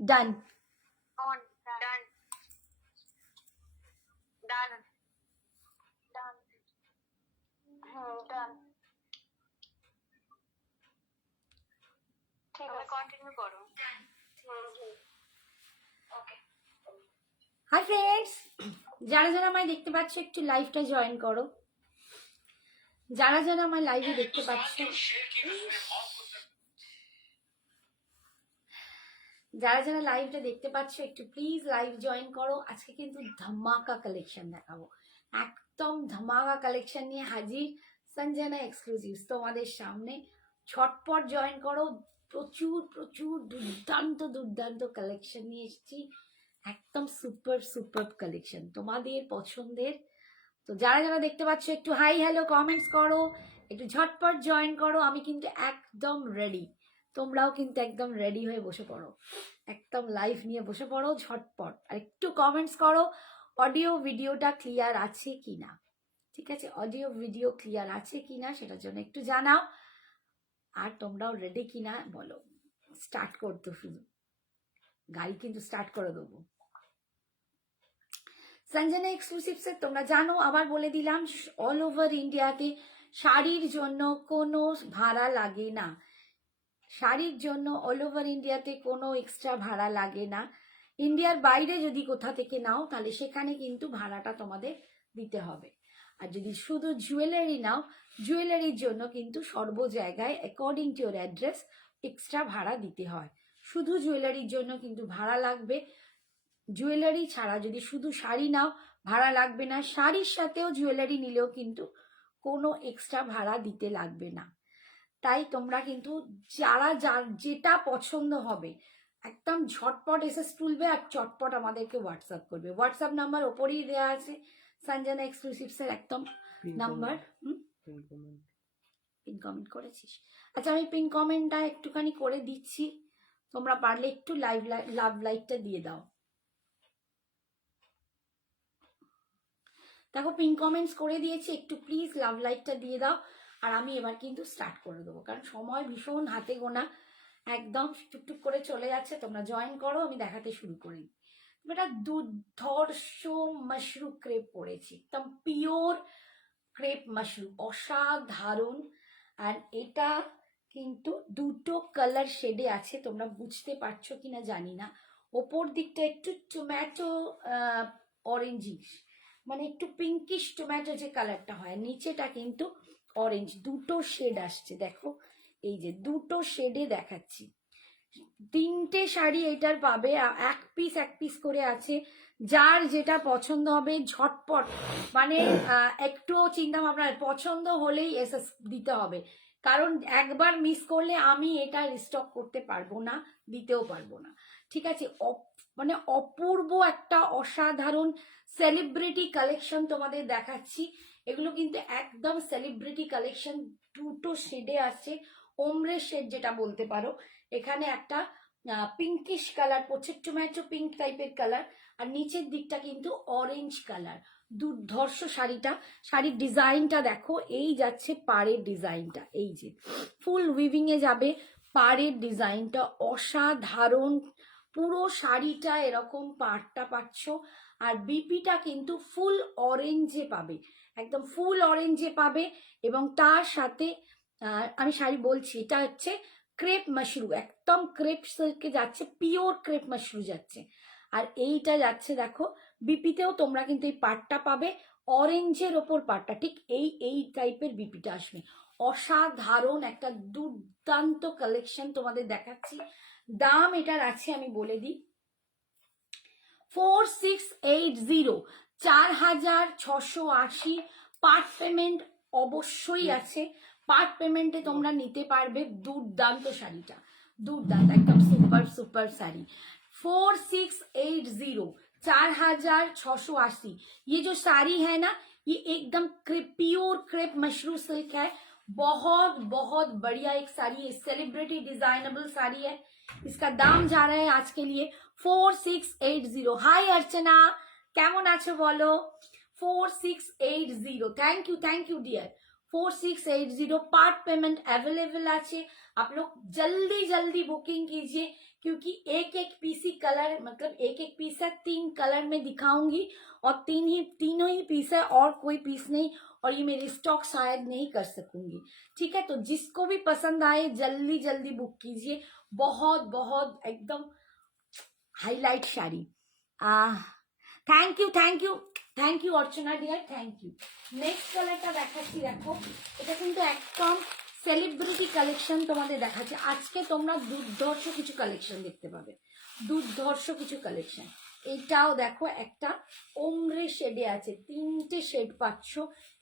Done. on, done, done, done, done. ঠিক আছে, continue করো। ওকে। হাই ফ্রেন্ডস, যারা যারা আমায় দেখতে পাচ্ছ একটু লাইভটা জয়েন করো। যারা যারা আমার লাইভে দেখতে পাচ্ছ, যারা যারা লাইভটা দেখতে পাচ্ছ একটু প্লিজ লাইভ জয়েন করো। আজকে কিন্তু ধামাকা কালেকশন দেখাবো, একদম ধামাকা কালেকশন নিয়ে হাজির সঞ্জনা এক্সক্লুসিভস তোমাদের সামনে। ছটপট জয়েন করো, প্রচুর প্রচুর দুর্দান্ত দুর্দান্ত কালেকশন নিয়ে এসেছি, একদম সুপার সুপার কালেকশন তোমাদের পছন্দের। তো যারা যারা দেখতে পাচ্ছ একটু হাই হ্যালো কমেন্টস করো, একটু ঝটপট জয়েন করো। আমি কিন্তু একদম রেডি, তোমরাও কিন্তু একদম রেডি হয়ে বসে পড়ো, একদম লাইভ নিয়ে বসে পড়ো ঝটপট। আর একটু কমেন্টস করো অডিও ভিডিওটা ক্লিয়ার আছে কিনা, ঠিক আছে? অডিও ভিডিও ক্লিয়ার আছে কিনা সেটার জন্য একটু জানাও। আর তোমরাও রেডি কিনা বলো, স্টার্ট করতো, শুধু গাড়ি কিন্তু স্টার্ট করে দেবো। সঞ্জনা এক্সক্লুসিভসে তোমরা জানো, আবার বলে দিলাম, অল ওভার ইন্ডিয়াতে শাড়ির জন্য কোনো ভাড়া লাগে না। শাড়ির জন্য অল ওভার ইন্ডিয়াতে কোনো এক্সট্রা ভাড়া লাগে না। ইন্ডিয়ার বাইরে যদি কোথা থেকে নাও তাহলে সেখানে কিন্তু ভাড়াটা তোমাদের দিতে হবে। আর যদি শুধু জুয়েলারি নাও, জুয়েলারির জন্য কিন্তু সর্ব জায়গায় according to your address extra ভাড়া দিতে হয়। শুধু জুয়েলারির জন্য কিন্তু ভাড়া লাগবে, জুয়েলারি ছাড়া যদি শুধু শাড়ি নাও ভাড়া লাগবে না। শাড়ির সাথেও জুয়েলারি নিলেও কিন্তু কোনো এক্সট্রা ভাড়া দিতে লাগবে না। তাই তোমরা কিন্তু যারা যার যেটা পছন্দ হবে একদম ঝটপট এসে তুলবে আর চটপট আমাদেরকে হোয়াটসঅ্যাপ করবে। হোয়াটসঅ্যাপ নাম্বার ওপরেই দেওয়া আছে, সঞ্জনা এক্সক্লুসিভসের একদম নাম্বার। পিন কমেন্ট করেছিস? আচ্ছা, আমি পিন কমেন্টটা একটুখানি করে দিচ্ছি, তোমরা পারলে একটু লাভ লাইকটা দিয়ে দাও। দেখো পিন কমেন্টস করে দিয়েছি, একটু প্লিজ লাভ লাইকটা দিয়ে দাও। আর আমি এবার কিন্তু স্টার্ট করে দেবো, কারণ সময় ভীষণ হাতে গোনা, একদম টুকটুক করে চলে যাচ্ছে। তোমরা জয়েন করো, আমি দেখাতে শুরু করি। এটা দুর্ধর্ষ মাশরু ক্রেপ পরেছি, একদম পিওর ক্রেপ মাশরু, অসাধারণ। আর এটা কিন্তু দুটো কালার শেডে আছে, তোমরা বুঝতে পারছো কিনা জানি না। ওপর দিকটা একটু টমেটো অরেঞ্জিশ, মানে একটু পিঙ্কিশ টমেটো যে কালারটা হয়, নিচেটা কিন্তু অরেঞ্জ, দুটো শেড আসছে। দেখো এই যে দুটো শেডে দেখাচ্ছি, তিনটে শাড়ি এটার পাবে, এক পিস করে আছে। যার যেটা পছন্দ হবে ঝটপট, মানে একটুও চিন্তা ভাবনা, পছন্দ হলেই এসএস দিতে হবে, কারণ একবার মিস করলে আমি এটা রিস্টক করতে পারবো না, দিতেও পারবো না, ঠিক আছে? মানে অপূর্ব একটা অসাধারণ সেলিব্রিটি কালেকশন তোমাদের দেখাচ্ছি। এগুলো কিন্তু একদম সেলিব্রিটি কালেকশন, দুটো শেডে আছে, ওমরে শেড যেটা বলতে পারো। এখানে একটা পিঙ্কিশ কালার পড়ছে, টমেটো পিঙ্ক টাইপের কালার, আর নিচের দিকটা কিন্তু অরেঞ্জ কালার। দুর্ধর্ষ শাড়িটা, শাড়ির ডিজাইনটা দেখো, এই যাচ্ছে পাড়ের ডিজাইনটা, এই যে ফুল উইভিং এ যাবে পাড়ের ডিজাইনটা, অসাধারণ। পুরো শাড়িটা এরকম পাড়টা পাচ্ছ, আর বিপিটা কিন্তু ফুল অরেঞ্জে পাবে, একদম ফুল অরেঞ্জে পাবে। এবং তার সাথে আমি শাড়ি বলছি, এটা হচ্ছে ক্রেপ মাশরু, একদম ক্রেপ সিল্কে যাচ্ছে, পিওর ক্রেপ মাশরু যাচ্ছে। আর এইটা যাচ্ছে দেখো বিপিতেও তোমরা কিন্তু এই পাটটা পাবে, অরেঞ্জের ওপর পাটটা, ঠিক এই টাইপের বিপিটা আসবে। অসাধারণ একটা দুর্দান্ত কালেকশন তোমাদের দেখাচ্ছি। দাম এটার আছে আমি বলে দিই, 4680, 4680। পার্ট পেমেন্ট অবশ্যই আছে, পার্ট পেমেন্টে তোমরা নিতে পারবে দুর্দান্ত শাড়িটা, দুর্দান্ত একদম সুপার সুপার শাড়ি। 4680, 4680। ये जो साड़ी है ना, ये एकदम प्योर क्रेप मशरू सिल्क है, बहुत बहुत बढ़िया एक साड़ी है, सेलिब्रिटी डिजाइनेबल साड़ी है। इसका दाम जा रहा है आज के लिए 4680। हाय अर्चना, কেমন আছো বলো? 4680, thank you dear. 4680 part payment available আছে, आप लोग जल्दी जल्दी बुकिंग कीजिए, क्योंकि एक एक पीस ही कलर मतलब एक एक पीस है, 3 कलर में दिखाऊंगी और तीनों ही पीस है और कोई पीस नहीं, और ये मेरी स्टॉक शायद नहीं कर सकूंगी। ठीक है, तो जिसको भी पसंद आए जल्दी जल्दी बुक कीजिए। बहुत बहुत एकदम highlight sari. Thank you thank you thank you Archana dear, thank you. Next কালারটা দেখাচ্ছি, দেখো এটা কিন্তু একদম সেলিব্রিটি কালেকশন তোমাদের দেখাচ্ছি আজকে। তোমরা দুর্ধর্ষ কিছু কালেকশন দেখতে পাবে, দুর্ধর্ষ কিছু কালেকশন। এইটাও দেখো একটা ওমরে শেডে আছে, 3টে শেড পাচ্ছ।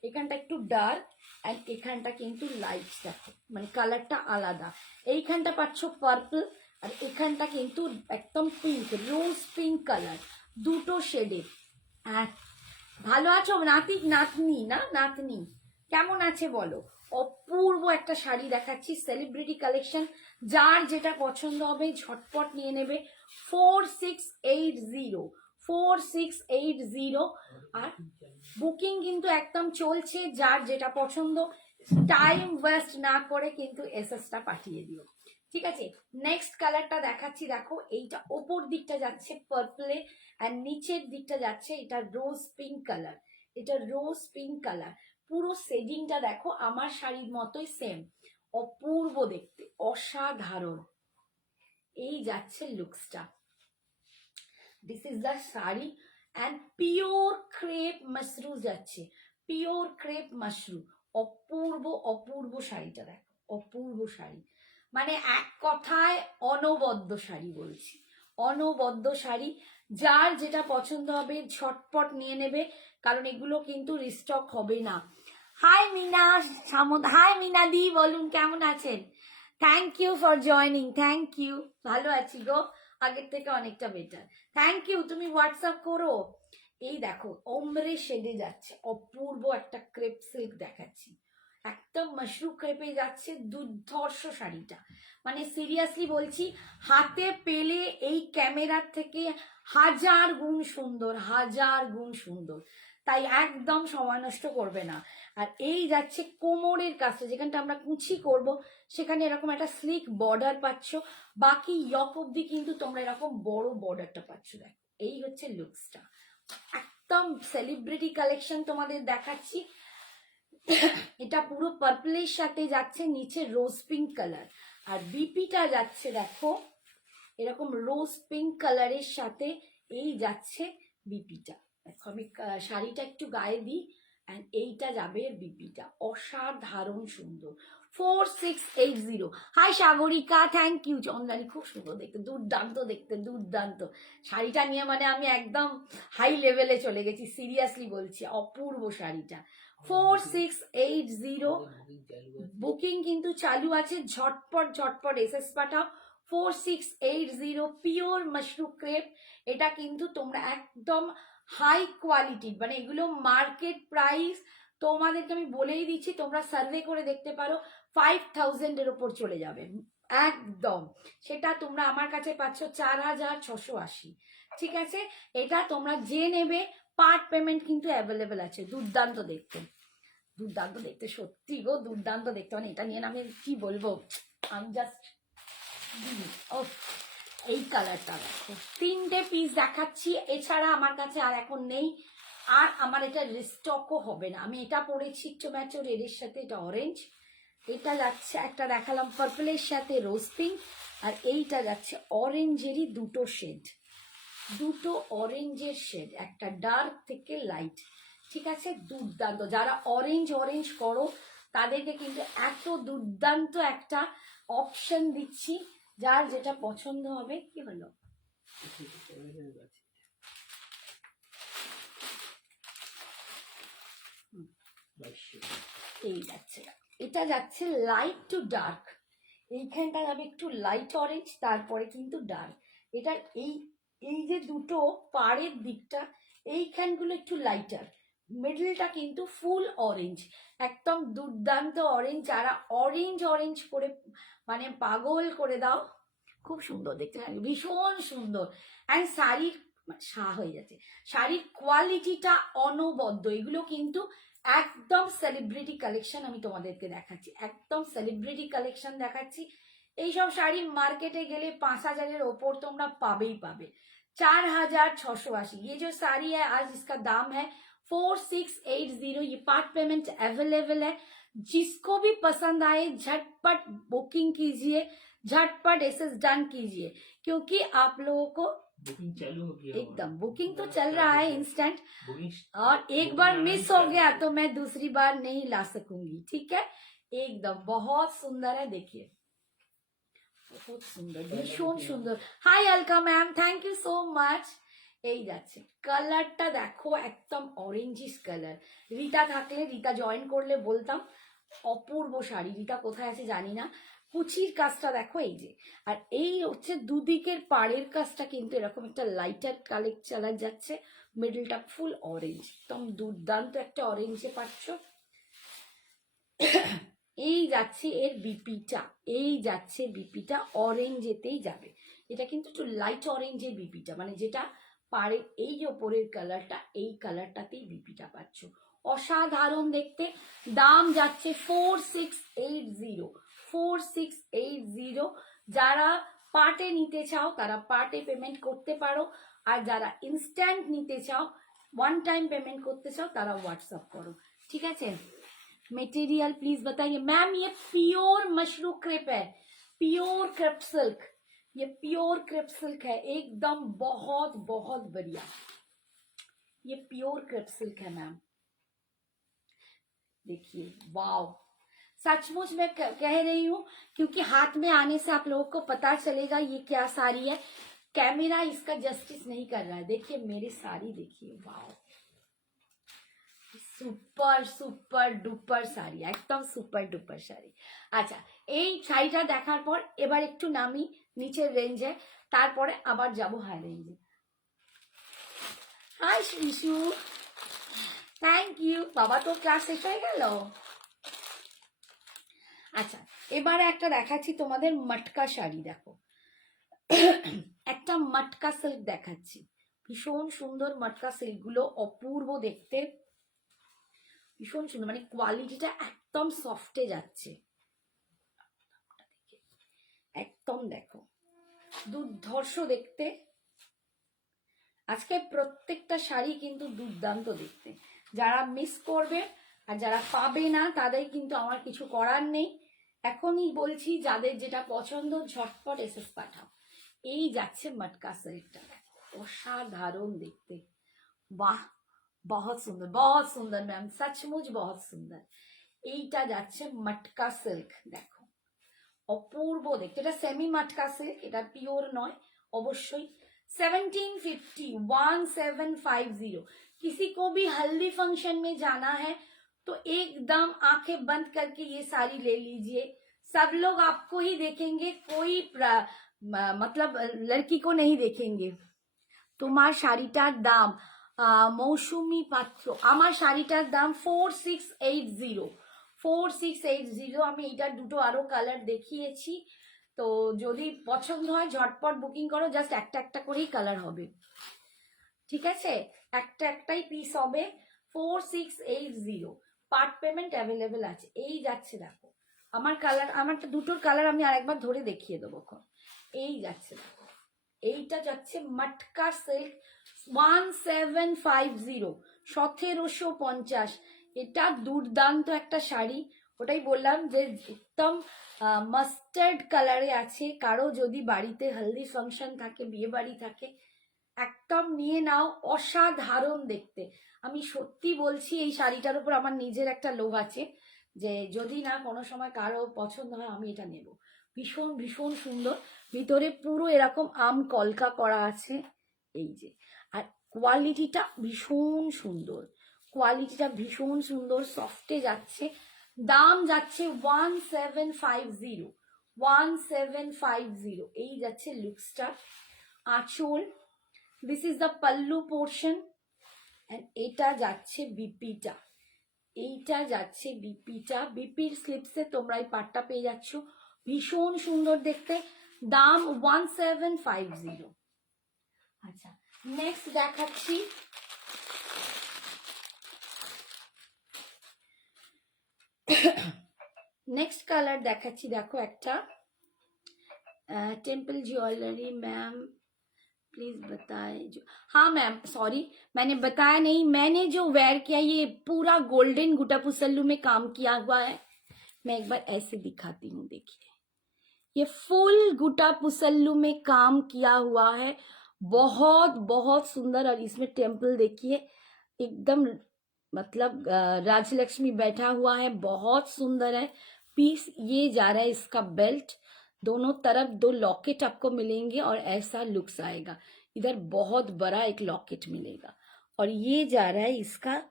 এখানটা একটু ডার্ক অ্যান্ড এখানটা কিন্তু লাইট, দেখো মানে কালারটা আলাদা। এইখানটা পাচ্ছ পার্পল আর এখানটা কিন্তু একদম পিঙ্ক, রোজ পিঙ্ক কালার, দুটো শেডে। ভালো আছো নাতনি না নাতনি, কেমন আছে বলো? অপূর্ব একটা শাড়ি দেখাচ্ছি, সেলিব্রিটি কালেকশন। যার যেটা পছন্দ হবে ঝটপট নিয়ে নেবে। 4680 আর বুকিং কিন্তু একদম চলছে। যার যেটা পছন্দ টাইম ওয়েস্ট না করে কিন্তু এসএসটা পাঠিয়ে দিও, ঠিক আছে? নেক্সট কালারটা দেখাচ্ছি, দেখো এইটা ওপর দিকটা যাচ্ছে পার্পলে আর নিচের দিকটা যাচ্ছে এটা রোজ পিঙ্ক কালার। এটা রোজ পিঙ্ক কালার, পুরো শেডিংটা দেখো আমার শাড়ির মতোই সেম, অপূর্ব দেখতে, অসাধারণ। এই যাচ্ছে লুকসটা। This is the sari and pure crepe mashru যাচ্ছে, পিওর ক্রেপ মাশরু। অপূর্ব অপূর্ব শাড়িটা দেখো, অপূর্ব শাড়ি, মানে এক কথায় অনবদ্য শাড়ি বলছি, অনবদ্য শাড়ি। যার যেটা পছন্দ হবে ঝটপট নিয়ে নেবে, কারণ এগুলো কিন্তু রিস্টক হবে না। হাই মিনা সামন্ত, হাই মিনা দি, বলুন কেমন আছেন? Thank you for joining, thank you. ভালো আছি গো, আগের থেকে অনেকটা বেটার, থ্যাংক ইউ। তুমি হোয়াটসঅ্যাপ করো। এই দেখো ওমরে শেডে যাচ্ছে, অপূর্ব একটা ক্রেপ সিল্ক দেখাচ্ছি, একদম মাশরু ক্রেপে যাচ্ছে, দুর্ধর্ষ শাড়িটা। মানে সিরিয়াসলি বলছি, হাতে পেলে এই ক্যামেরার থেকে 1000 গুণ সুন্দর, 1000 গুণ সুন্দর, তাই একদম সময় নষ্ট করবে না। আর এই যাচ্ছে কোমরের কাছে, যেখানটা আমরা কুচি করব সেখানে এরকম একটা স্লিক বর্ডার পাচ্ছ, বাকি ইয়ক অব্দি কিন্তু তোমরা এরকম বড় বর্ডারটা পাচ্ছ। দেখো এই হচ্ছে লুকসটা, একদম সেলিব্রিটি কালেকশন তোমাদের দেখাচ্ছি। এটা পুরো পার্পলের সাথে যাচ্ছে, নিচে রোজ পিঙ্ক কালার, আর বিপিটা যাচ্ছে দেখো এরকম রোজ পিঙ্ক কালারের সাথে। এই যাচ্ছে বিপিটা, দেখো আমি শাড়িটা একটু গায়ে দিই, অ্যান্ড এইটা যাবে বিপিটা, অসাধারণ সুন্দর। 4680। Hi Sagarika, thank you. Chandrani খুব সুন্দর দেখতে, দুর্দান্ত দেখতে, দুর্দান্ত শাড়িটা নিয়ে মানে আমি একদম হাই লেভেলে চলে গেছি, সিরিয়াসলি বলছি, অপূর্ব শাড়িটা। 4680 বুকিং কিন্তু চালু আছে, ঝটপট ঝটপট এসএস পাঠাও। 4680 পিওর মাশরু ক্রেপ। এটা কিন্তু তোমরা একদম হাই কোয়ালিটি, মানে এগুলো মার্কেট প্রাইস তোমাদেরকে আমি বলেই দিচ্ছি, তোমরা সার্ভে করে দেখতে পারো, 5000 এর উপর চলে যাবে একদম। সেটা তোমরা আমার কাছে পাচ্ছ 4680, ঠিক আছে? এটা তোমরা যে নেবে পার্ট পেমেন্ট কিন্তু অ্যাভেলেবেল আছে। দুর্দান্ত দেখতে, দুর্দান্ত দেখতে, সত্যি গো দুর্দান্ত দেখতে, মানে এটা নিয়ে আমি কি বলবো, আমি জাস্ট এই কালারটা দেখো, 3টে পিস দেখাচ্ছি, এছাড়া আমার কাছে আর এখন নেই, আর আমার এটা রিস্টকও হবে না। আমি এটা পরেছি টোম্যাটো রেডের সাথে, এটা অরেঞ্জ, এটা যাচ্ছে একটা দেখালাম পার্পলের সাথে রোজ পিঙ্ক, আর এইটা যাচ্ছে অরেঞ্জেরই দুটো শেড, দুটো অরেঞ্জের শেড, একটা ডার্ক থেকে লাইট, ঠিক আছে? দুর্দান্ত। যারা অরেঞ্জ অরেঞ্জ করো তাদেরকে কিন্তু এত দুর্দান্ত একটা অপশন দিচ্ছি, যার যেটা পছন্দ হবে। কি হলো? এই যাচ্ছে, এটা যাচ্ছে লাইট টু ডার্ক, এইখানটা যাবে একটু লাইট অরেঞ্জ, তারপরে কিন্তু ডার্ক। এটার এই এই যে দুটো পাড়ের দিকটা, এইখানগুলো একটু লাইটার, মিডলটা কিন্তু ফুল অরেঞ্জ, একদম দুর্দান্ত অরেঞ্জ। যারা অরেঞ্জ অরেঞ্জ করে মানে পাগল করে দাও, খুব সুন্দর দেখতে লাগে, ভীষণ সুন্দর। অ্যান্ড শাড়ির হয়ে যাচ্ছে, শাড়ির কোয়ালিটিটা অনবদ্য। এগুলো কিন্তু একদম সেলিব্রিটি কালেকশন আমি তোমাদেরকে দেখাচ্ছি, একদম সেলিব্রিটি কালেকশন দেখাচ্ছি। এইসব শাড়ি মার্কেটে গেলে 5,000-এর ওপর তোমরা পাবেই পাবে। 4,680। ये जो साड़ी है आज इसका दाम है 4680। ये पार्ट पेमेंट अवेलेबल है। जिसको भी पसंद आए झटपट बुकिंग कीजिए, झटपट एसएस डन कीजिए, क्योंकि आप लोगों को बुकिंग चालू हो गया। एकदम बुकिंग तो चल रहा है इंस्टेंट, बुकिंग और एक बार बुकिंग मिस आना हो ही गया चाहिए। तो मैं दूसरी बार नहीं ला सकूंगी। ठीक है, एकदम बहुत सुंदर है, देखिए बहुत सुंदर, भीषण सुंदर। Hi Alka ma'am, thank you so much. এই যাচ্ছে কালারটা দেখো, একদম অরেঞ্জিস কালার। রিতা থাকলে, রিতা জয়েন করলে বলতাম, অপূর্ব শাড়ি। রিতা কোথায় আছে জানি না। কুচির কাজটা দেখো, এই যে, আর এই হচ্ছে দুদিকের পাড়ের কাজটা কিন্তু এরকম একটা লাইটার কালার যাচ্ছে, মিডলটা ফুল অরেঞ্জ, একদম দুর্দান্ত একটা অরেঞ্জে পাচ্ছ। এই যাচ্ছে এর বিপিটা, এই যাচ্ছে বিপিটা অরেঞ্জেতেই যাবে। এটা কিন্তু একটু লাইট অরেঞ্জের বিপিটা, মানে যেটা পাড়ের এই যে ওপরের কালারটা, এই কালারটাতেই বিপিটা পাচ্ছ। অসাধারণ দেখতে। দাম যাচ্ছে 4680, 4680। যারা পার্টে নিতে চাও তারা পার্টে পেমেন্ট করতে পারো, আর যারা ইনস্ট্যান্ট নিতে চাও, ওয়ান টাইম পেমেন্ট করতে চাও, তারা হোয়াটসঅ্যাপ করো। ঠিক আছে। मटेरियल प्लीज बताइए मैम। ये प्योर मशरू क्रेप है, प्योर क्रेप सिल्क, ये प्योर क्रेप सिल्क है, एकदम बहुत बहुत बढ़िया। ये प्योर क्रेप सिल्क है मैम, देखिए वाओ। सचमुच मैं कह रही हूँ, क्योंकि हाथ में आने से आप लोगों को पता चलेगा ये क्या साड़ी है। कैमरा इसका जस्टिस नहीं कर रहा है। देखिए मेरी साड़ी, देखिए wow, super super duper sari, একদম সুপার ডুপার শাড়ি। আচ্ছা, এই শাড়িটা দেখার পর এবার একটু নামি নিচের রেঞ্জে, তারপরে আবার যাব হাই রেঞ্জে। হাই শিশু, থ্যাংক ইউ। বাবা তো ক্লাস শেষ হয়ে গেল। আচ্ছা, এবারে একটা দেখাচ্ছি তোমাদের মটকা শাড়ি। দেখো একটা মটকা সিল্ক দেখাচ্ছি, ভীষণ সুন্দর মটকা সিল্কগুলো, অপূর্ব দেখতে, ভীষণ সুন্দর, মানে কোয়ালিটিটা একদম সফটে যাচ্ছে, একদম দেখো দুর্ধর্ষ দেখতে। আজকে প্রত্যেকটা শাড়ি কিন্তু দুর্দান্ত দেখতে। যারা মিস করবে আর যারা পাবে না তাদের কিন্তু আমার কিছু করার নেই। এখনই বলছি, যাদের যেটা পছন্দ ঝটপট এসএস পাঠাও। এই যাচ্ছে মটকা সিল্কটা, অসাধারণ দেখতে, বাহ बहुत सुंदर, बहुत सुंदर मैम, सचमुच बहुत सुंदर। এইটা যাচ্ছে মটকা সিল্ক, দেখো অপূর্ব দেখতে। এটা সেমি মটকা সিল্ক, এটা পিওর নয় অবশ্যই। 1750, 1750। किसी को भी हल्दी फंक्शन में जाना है तो एकदम आंखें बंद करके ये साड़ी ले लीजिए। सब लोग आपको ही देखेंगे, कोई मतलब लड़की को नहीं देखेंगे। তোমার শাড়িটার দাম, মৌসুমি পাত্র, আমার শাড়িটার দাম 4680, 4680। আমি এইটার দুটো আরো কালার দেখিয়েছি, তো যদি পছন্দ হয় ঝটপট বুকিং করো। জাস্ট একটা একটা করেই কালার হবে, ঠিক আছে, একটা একটাই পিস হবে। 4680, পার্ট পেমেন্ট অ্যাভেলেবেল আছে। এই যাচ্ছে দেখো আমার কালার, আমারটা দুটোর কালার আমি আরেকবার ধরে দেখিয়ে দেবো। এই যাচ্ছে দেখো, এইটা যাচ্ছে মটকা সিল্ক 1750, 1750। এটা দুর্দান্ত একটা শাড়ি। ওটাই বললাম যে একদম মাস্টার্ড কালারে আছে। কারো যদি বাড়িতে হলদি ফাংশন থাকে, বিয়ে বাড়ি থাকে, একদম নিয়ে নাও, অসাধারণ দেখতে। আমি সত্যি বলছি, এই শাড়িটার উপর আমার নিজের একটা লোভ আছে, যে যদি না কোনো সময় কারো পছন্দ হয় আমি এটা নেব। ভীষণ ভীষণ সুন্দর, ভিতরে পুরো এরকম আম কলকা করা আছে, এই যে, আর কোয়ালিটিটা ভীষণ সুন্দর, কোয়ালিটিটা ভীষণ সুন্দর, সফটে যাচ্ছে। দাম যাচ্ছে 1750, 1750। এই যাচ্ছে লুকসটা। আঁচল, this is the pallu portion, and এটা যাচ্ছে বিপিটা, এইটা যাচ্ছে বিপিটা। বিপির স্লিপসে তোমরা এই পাটটা পেয়ে যাচ্ছ, ভীষণ সুন্দর দেখতে। দাম 1750। আচ্ছা, নেক্সট দেখাচ্ছি নেক্সট কালার দেখাচ্ছি। দেখো একটা टेम्पल ज्वेलरी मैम प्लीज बताएं जो। हाँ मैम सॉरी, मैंने बताया नहीं, मैंने जो वेयर किया ये पूरा गोल्डन गुटापुसल्लू में काम किया हुआ है। मैं एक बार ऐसे दिखाती हूँ, देखिए ये फुल गुटापुसल्लू में काम किया हुआ है, बहुत बहुत सुंदर। और इसमें टेम्पल देखिए एकदम मतलब राजलक्ष्मी बैठा हुआ है, बहुत सुंदर है पीस। ये जा रहा है इसका बेल्ट, दोनों तरफ 2 लॉकेट आपको मिलेंगे और ऐसा लुक्स आएगा। इधर बहुत बड़ा एक लॉकेट मिलेगा और ये जा रहा है इसका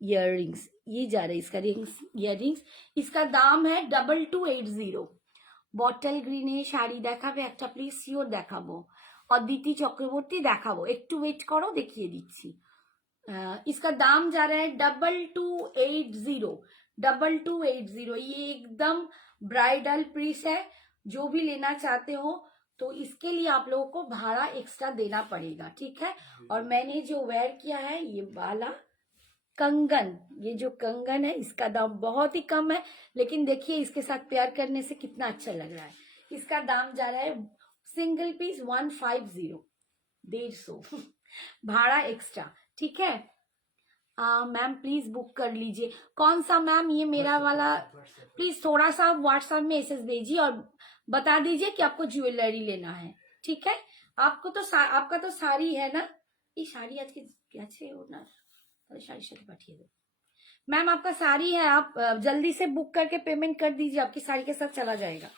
इयररिंग्स, ये जा रहा है इसका रिंग्स इयररिंग्स। इसका दाम है 2280। বটল গ্রিনে শাড়ি দেখাবে একটা প্লিজ, শিওর দেখাবো। অদিতি চক্রবর্তী দেখাবো, একটু ওয়েট করো দেখিয়ে দিচ্ছি। इसका दाम जा रहा है 2280, 2280। ये एकदम ब्राइडल पीस है, जो भी लेना चाहते हो तो इसके लिए आप लोगों को भाड़ा एक्स्ट्रा देना पड़ेगा, ठीक है। और मैंने जो वेयर किया है ये वाला कंगन, ये जो कंगन है इसका दाम बहुत ही कम है, लेकिन देखिए इसके साथ पेयर करने से कितना अच्छा लग रहा है। इसका दाम जा रहा है सिंगल पीस 150, 150 भाड़ा एक्स्ट्रा, ठीक है। मैम प्लीज बुक कर लीजिए। कौन सा मैम? ये मेरा वाला। प्लीज थोड़ा सा व्हाट्सएप में मैसेज भेजिए और बता दीजिए कि आपको ज्वेलरी लेना है, ठीक है। आपको तो आपका तो साड़ी है ना, ये साड़ी आज के अच्छे ओनर साड़ी साड़ी पाठिए दो। मैम आपका साड़ी है, आप जल्दी से बुक करके पेमेंट कर दीजिए, आपकी साड़ी के साथ चला जाएगा,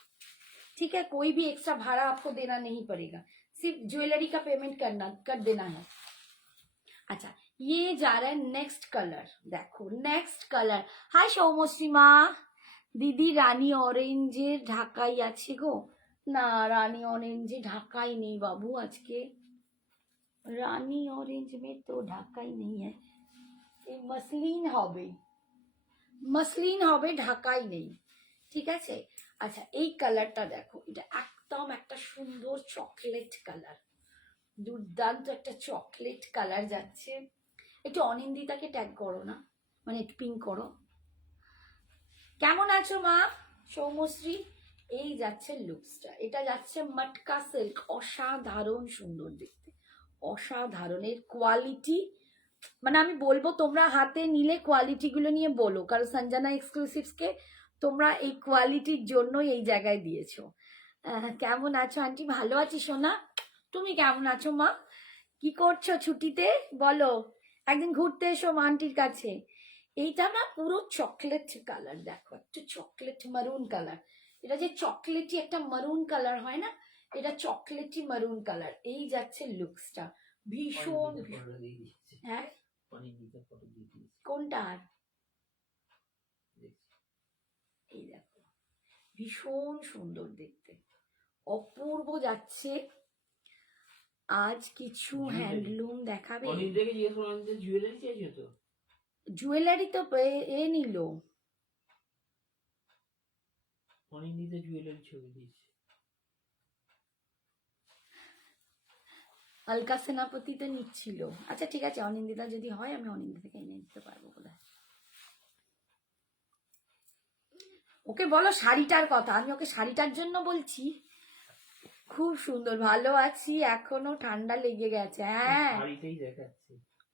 ठीक है। कोई भी एक्स्ट्रा भाड़ा आपको देना नहीं पड़ेगा, सिर्फ ज्वेलरी का पेमेंट कर देना है। अच्छा ये जा रहा है नेक्स्ट कलर, देखो नेक्स्ट कलर। हाय सौमश्री मा दीदी, रानी ऑरेंजे ढाकाई आछे गो ना, रानी ऑरेंजे ढाकाई नहीं बाबू, आज के रानी ऑरेंज में तो ढाकाई नहीं है, मसलिन হবে, মসলিন হবে ঢাকাই নেই, ঠিক আছে। আচ্ছা এই কালারটা দেখো, এটা একদম একটা সুন্দর চকলেট কালার, দুর্দান্ত একটা চকলেট কালার যাচ্ছে। একটু অনিন্দিতাকে ট্যাগ করো না, মানে একটু পিং করো। কেমন আছো মা সৌমশ্রী? এই যাচ্ছে লুকসটা, এটা যাচ্ছে মটকা সিল্ক, অসাধারণ সুন্দর দেখতে, অসাধারণের কোয়ালিটি। মানে আমি বলবো তোমরা হাতে নিলে কোয়ালিটি গুলো নিয়ে বলো, কারণ সঞ্জনা এক্সক্লুসিভস কে তোমরা এই কোয়ালিটির জন্যই এই জায়গায় দিয়েছো। কেমন আছো আন্টি? ভালো আছি সোনা, তুমি কেমন আছো মা? কি করছো ছুটিতে বলো, একদিন ঘুরতে এসো মা আন্টির কাছে। এইটা না পুরো চকলেট কালার, দেখো একটু চকলেট মারুন কালার, এটা যে চকলেটি একটা মারুন কালার হয় না, এটা চকলেটি মারুন কালার। এই যাচ্ছে লুকসটা ভীষণ। হ্যাঁ কোনটা? এই দেখো ভীষণ সুন্দর দেখতে, অপূর্ব যাচ্ছে। আজ কিছু হ্যান্ডলুম দেখাবে। জুয়েলারি তো এ নিল, অলকা সেনাপতি তো নিচ্ছিল। আচ্ছা ঠিক আছে, অনিন্দিতা যদি হয় আমি অনিন্দিতাকে এনে দিতে পারবো বোধ হয়। ওকে বলো শাড়িটার কথা, আমি ওকে শাড়িটার জন্য বলছি। খুব সুন্দর, ভালো আছি, এখনো ঠান্ডা লেগে গেছে। হ্যাঁ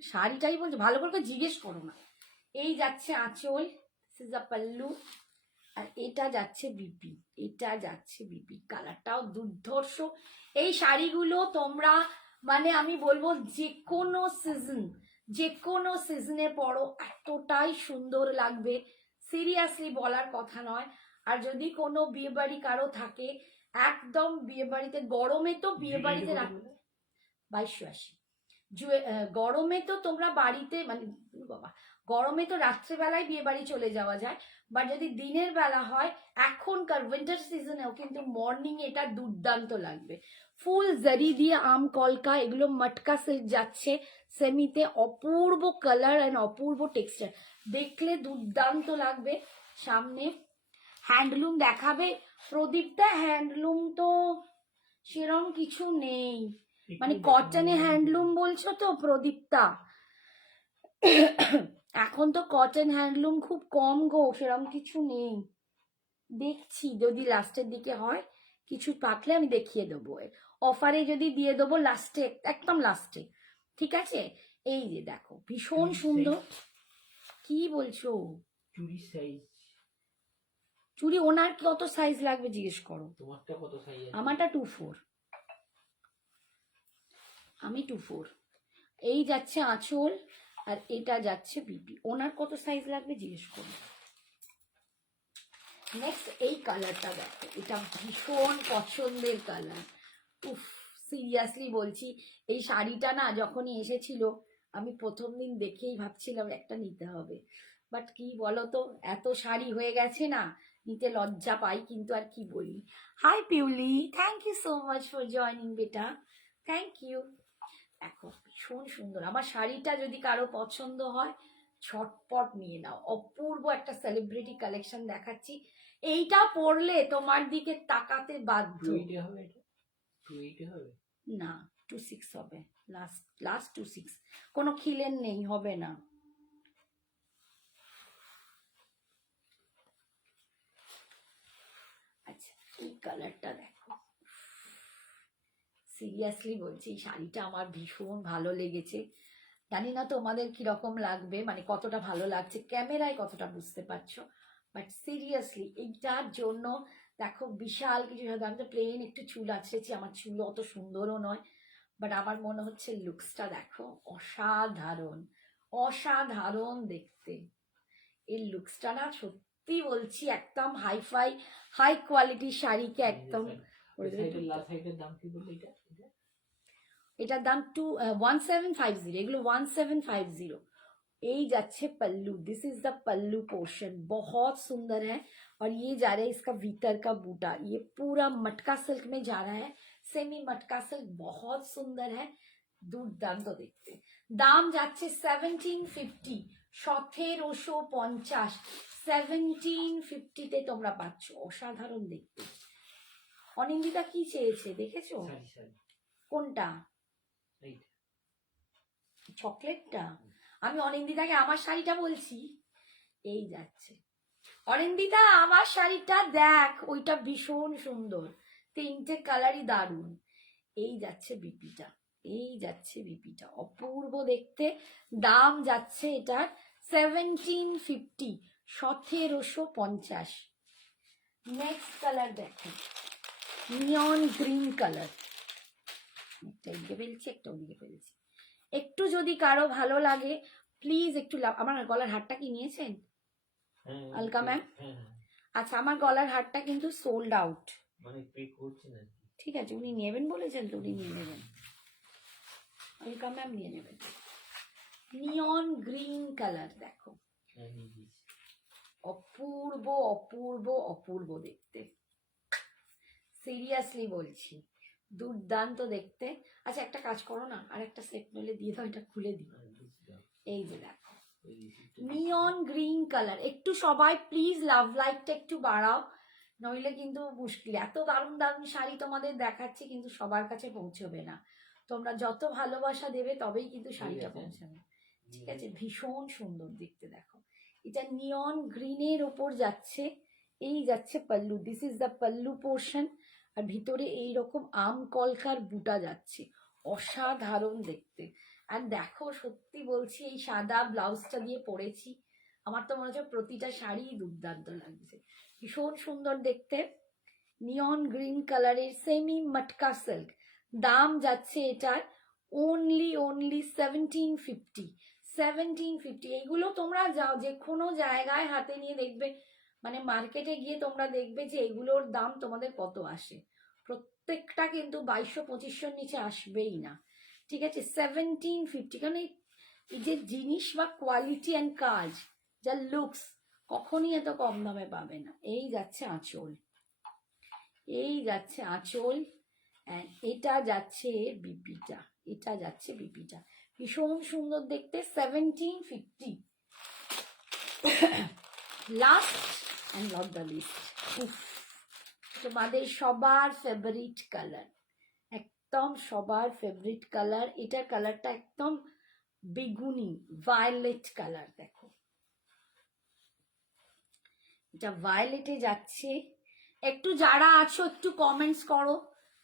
শাড়িটাই বলছি, ভালো করে জিজ্ঞেস করো না। এই যাচ্ছে আঁচল, সিজা পাল্লু, আর এটা যাচ্ছে বিপি, এটা যাচ্ছে বিপি, কালারটাও দুর্ধর্ষ। এই শাড়িগুলো তোমরা মানে আমি বলবো যে কোনো সিজনে পরো এতটাই সুন্দর লাগবে, সিরিয়াসলি বলার কথা নয়। আর যদি কোনো বিয়ে বাড়ি কারো থাকে, একদম বিয়ে বাড়িতে, গরমে তো বিয়ে বাড়িতে 2280, গরমে তো তোমরা বাড়িতে মানে বাবা, গরমে তো রাত্রেবেলায় বিয়ে বাড়ি চলে যাওয়া যায়, বা যদি দিনের বেলা হয় এখনকার উইন্টার সিজনেও কিন্তু মর্নিং এটা দুর্দান্ত লাগবে। ফুল জারি দিয়ে আম কলকা, এগুলো মটকা সিল্ক যাচ্ছে সেমিতে, অপূর্ব কালার অ্যান্ড অপূর্ব টেক্সচার, দেখলে দুর্দান্ত লাগবে। সামনে হ্যান্ডলুম দেখাবে প্রদীপটা, হ্যান্ডলুম তো সেরকম কিছু নেই, মানে কটনে হ্যান্ডলুম বলছো তো প্রদীপটা? এখন তো কটন হ্যান্ডলুম খুব কম গো, সেরকম কিছু নেই, দেখছি যদি লাস্টের দিকে হয় কিছু পাকলে আমি দেখিয়ে দেবো, অফারে যদি দিয়ে দেবো লাস্টে, একদম লাস্টে, ঠিক আছে? এই যে দেখো ভীষণ সুন্দর। কি বলছো? চুরি সাইজ, চুড়ি ওনার কত সাইজ লাগবে জিজ্ঞেস করো। তোমারটা কত সাইজ আছে? আমারটা 2/4, আমি 2/4। এই যাচ্ছে আঁচল, আর এটা যাচ্ছে বিপি। ওনার কত সাইজ লাগবে জিজ্ঞেস করো। নেক্সট এই কালারটা দেখো, এটা ভীষণ পছন্দের কালার। উফ, সিরিয়াসলি বলছি, এই শাড়িটা না যখনই এসেছিল আমি প্রথম দিন দেখেই ভাবছিলাম একটা নিতে হবে, বাট কি বলো তো, এত শাড়ি হয়ে গেছে না, নিতে লজ্জা পাই, কিন্তু আর কি বলি। Hi Piuli, thank you so much for joining বেটা, থ্যাংক ইউ। দেখো ভীষণ সুন্দর, আমার শাড়িটা যদি কারো পছন্দ হয় ঝটপট নিয়ে নাও। অপূর্ব একটা সেলিব্রিটি কালেকশন দেখাচ্ছি, এইটা পরলে তোমার দিকে তাকাতে বাধ্য। 280 হবে এটা? 280 হবে না, 26 হবে, লাস্ট 26, কোনো খিলেন নেই, হবে না। আচ্ছা এই কালারটা দেখো, সিরিয়াসলি বলছি এই শাড়িটা আমার ভীষণ ভালো লেগেছে। জানি না তোমাদের কিরকম লাগবে, মানে কতটা ভালো লাগছে, ক্যামেরায় কতটা বুঝতে পারছো, বাট সিরিয়াসলি এইটার জন্য দেখো বিশাল কিছু, আমি তো প্লেন একটু চুল আছড়েছি, আমার চুল অত সুন্দরও নয়, বাট আমার মনে হচ্ছে লুকসটা দেখো অসাধারণ, অসাধারণ দেখতে। এই লুকসটা না সত্যি বলছি একদম হাইফাই, হাই কোয়ালিটির শাড়িকে একদম করে দেবে। সাইডের লাল সাইডের দাম কি বললে এটা? এটার দাম 1750, এগুলো 1750। এই যাচ্ছে pallu, this is the pallu portion, बहुत सुंदर है। और ये जा रहा है इसका भीतर का बूटा, ये पूरा मटका सिल्क में जा रहा है, सेमी मटका सिल्क, बहुत सुंदर है, দুর্দান্ত দেখতে। দাম যাচ্ছে 1750, 1750, 1750-তে তোমরা পাচ্ছ, অসাধারণ দেখতে। অনিন্দিতা কি চেয়েছে দেখেছো? শাড়ি শাড়ি কোনটা? এইটা চকলেটটা? আমি অনিন্দিতাকে আমার শাড়িটা বলছি, এই যাচ্ছে। অনিন্দিতা আমার শাড়িটা দেখ, ওইটা ভীষণ সুন্দর, তিনটে কালারই দারুণ। এই যাচ্ছে বিপিটা, এই যাচ্ছে বিপিটা, অপূর্ব দেখতে। দাম যাচ্ছে এটার 1750, 1750। নেক্সট কালার দেখো, নিয়ন গ্রিন কালার, একটা এদিকে ফেলছি একটা ওদিকে ফেলছি। একটু যদি কারো ভালো লাগে প্লিজ একটু আমার গলার হারটা কি নিয়েছেন আলকা ম্যাম? আচ্ছা আমার গলার হারটা কিন্তু সোল্ড আউট, মানে পে করছেন আর কি। ঠিক আছে, উনি নেবেন বলেছেন তো উনি নিয়ে নেবেন, আলকা ম্যাম নিয়ে নেবেন। নিয়ন গ্রিন কালার দেখো, হ্যাঁ নিয়ে দিয়েছি। অপূর্ব অপূর্ব অপূর্ব দেখতে, সিরিয়াসলি বলছি দুর্দান্ত দেখতে। আচ্ছা একটা কাজ করো না, আর একটা সেট মেলে দিয়ে দাও, এটা খুলে দিই। আর দুটো দাও, এই যে দেখো ওই রিসিপ্টটা নিয়ন গ্রিন কালার, একটু সবাই প্লিজ লাভ লাইকটা একটু বাড়াও, নইলে কিন্তু মুশকিল। এত দারুণ দারুণ শাড়ি তোমাদের দেখাচ্ছি কিন্তু সবার কাছে পৌঁছবে না, তোমরা যত ভালোবাসা দেবে তবেই কিন্তু শাড়িটা আছে। পৌঁছাবে, ঠিক আছে? ভীষণ সুন্দর দেখতে দেখো, এটা নিয়ন গ্রিনের ওপর যাচ্ছে, এই যাচ্ছে pallu, this is the pallu portion, আর ভিতরে এইরকম আম কলকার বুটা যাচ্ছে, অসাধারণ দেখতে। আর দেখো সত্যি বলছি এই সাদা ব্লাউজটা দিয়ে পরেছি, আমার তো মনে হচ্ছে প্রতিটা শাড়ি দুর্দান্ত লাগছে, ভীষণ সুন্দর দেখতে। নিয়ন গ্রিন কালারের সেমি মটকা সিল্ক, দাম যাচ্ছে এটার অনলি 1750, 1750। এইগুলো তোমরা যাও যে কোনো জায়গায় হাতে নিয়ে দেখবে, মানে মার্কেটে গিয়ে তোমরা দেখবে যে এগুলোর দাম তোমাদের কত আসে, প্রত্যেকটা কিন্তু 2200-2500-র নিচে আসবেই না, ঠিক আছে? 1750, কারণ এই যে জিনিস বা কোয়ালিটি অ্যান্ড কাজ, যা লুকস, কখনই এত কম দামে পাবে না। এই যাচ্ছে আঁচল, এই যাচ্ছে আঁচল, and এটা যাচ্ছে বিপিটা, এটা যাচ্ছে বিপিটা, ভীষণ সুন্দর দেখতে, 1750। Last and not the list, তোমাদের সবার ফেভারিট কালার, একদম সবার ফেভারিট কালার, এটার কালারটা একদম বেগুনি ভায়োলেট কালার, দেখো এটা ভায়োলেটে যাচ্ছে, একটু যারা আছো একটু কমেন্টস করো।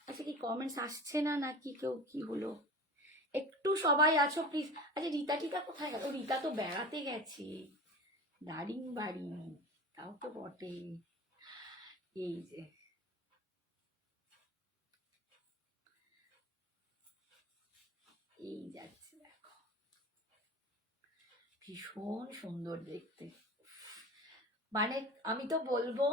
আচ্ছা কি কমেন্টস আসছে না নাকি কেউ কি হলো? একটু সবাই আছো প্লিজ। আচ্ছা রীতা টিতা কোথায় গেল? রীতা তো বেড়াতে গেছে দারিং বাড়ি, তাও তো বটে। এই যে এই যাচ্ছে দেখো, ভীষণ সুন্দর দেখতে। মানে আমি তো বলবো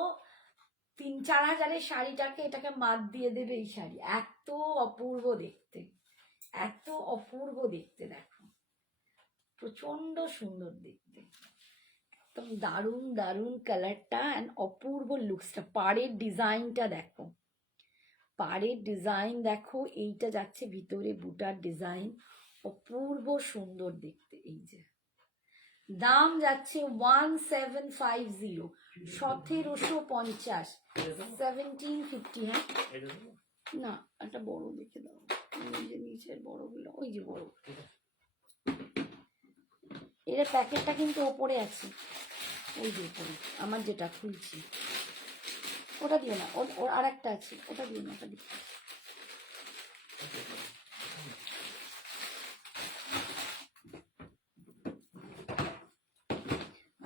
3-4 হাজারের শাড়িটাকে এটাকে মাত দিয়ে দেবে এই শাড়ি, এত অপূর্ব দেখতে, এত অপূর্ব দেখতে। দেখো প্রচন্ড সুন্দর দেখতে, একদম দারুণ দারুণ কালারটা অ্যান্ড অপূর্ব লুকসটা। পাড়ের ডিজাইনটা দেখো, পাড়ের ডিজাইন দেখো, এইটা যাচ্ছে ভিতরে বুটার ডিজাইন, অপূর্ব সুন্দর দেখতে। এই যে দাম যাচ্ছে 1750, 1750, 1750। হ্যাঁ এটা দেবো? না একটা বড় দেখে দাও, ওই যে নিচের বড়গুলো, ওই যে বড়, এর প্যাকেটটা কিন্তু ওপরে আছে, ওই যে উপরে আমার যেটা খুলছি ওটা দিও না, ওর আর একটা আছে, ওটা দিও না, ওটা দিও।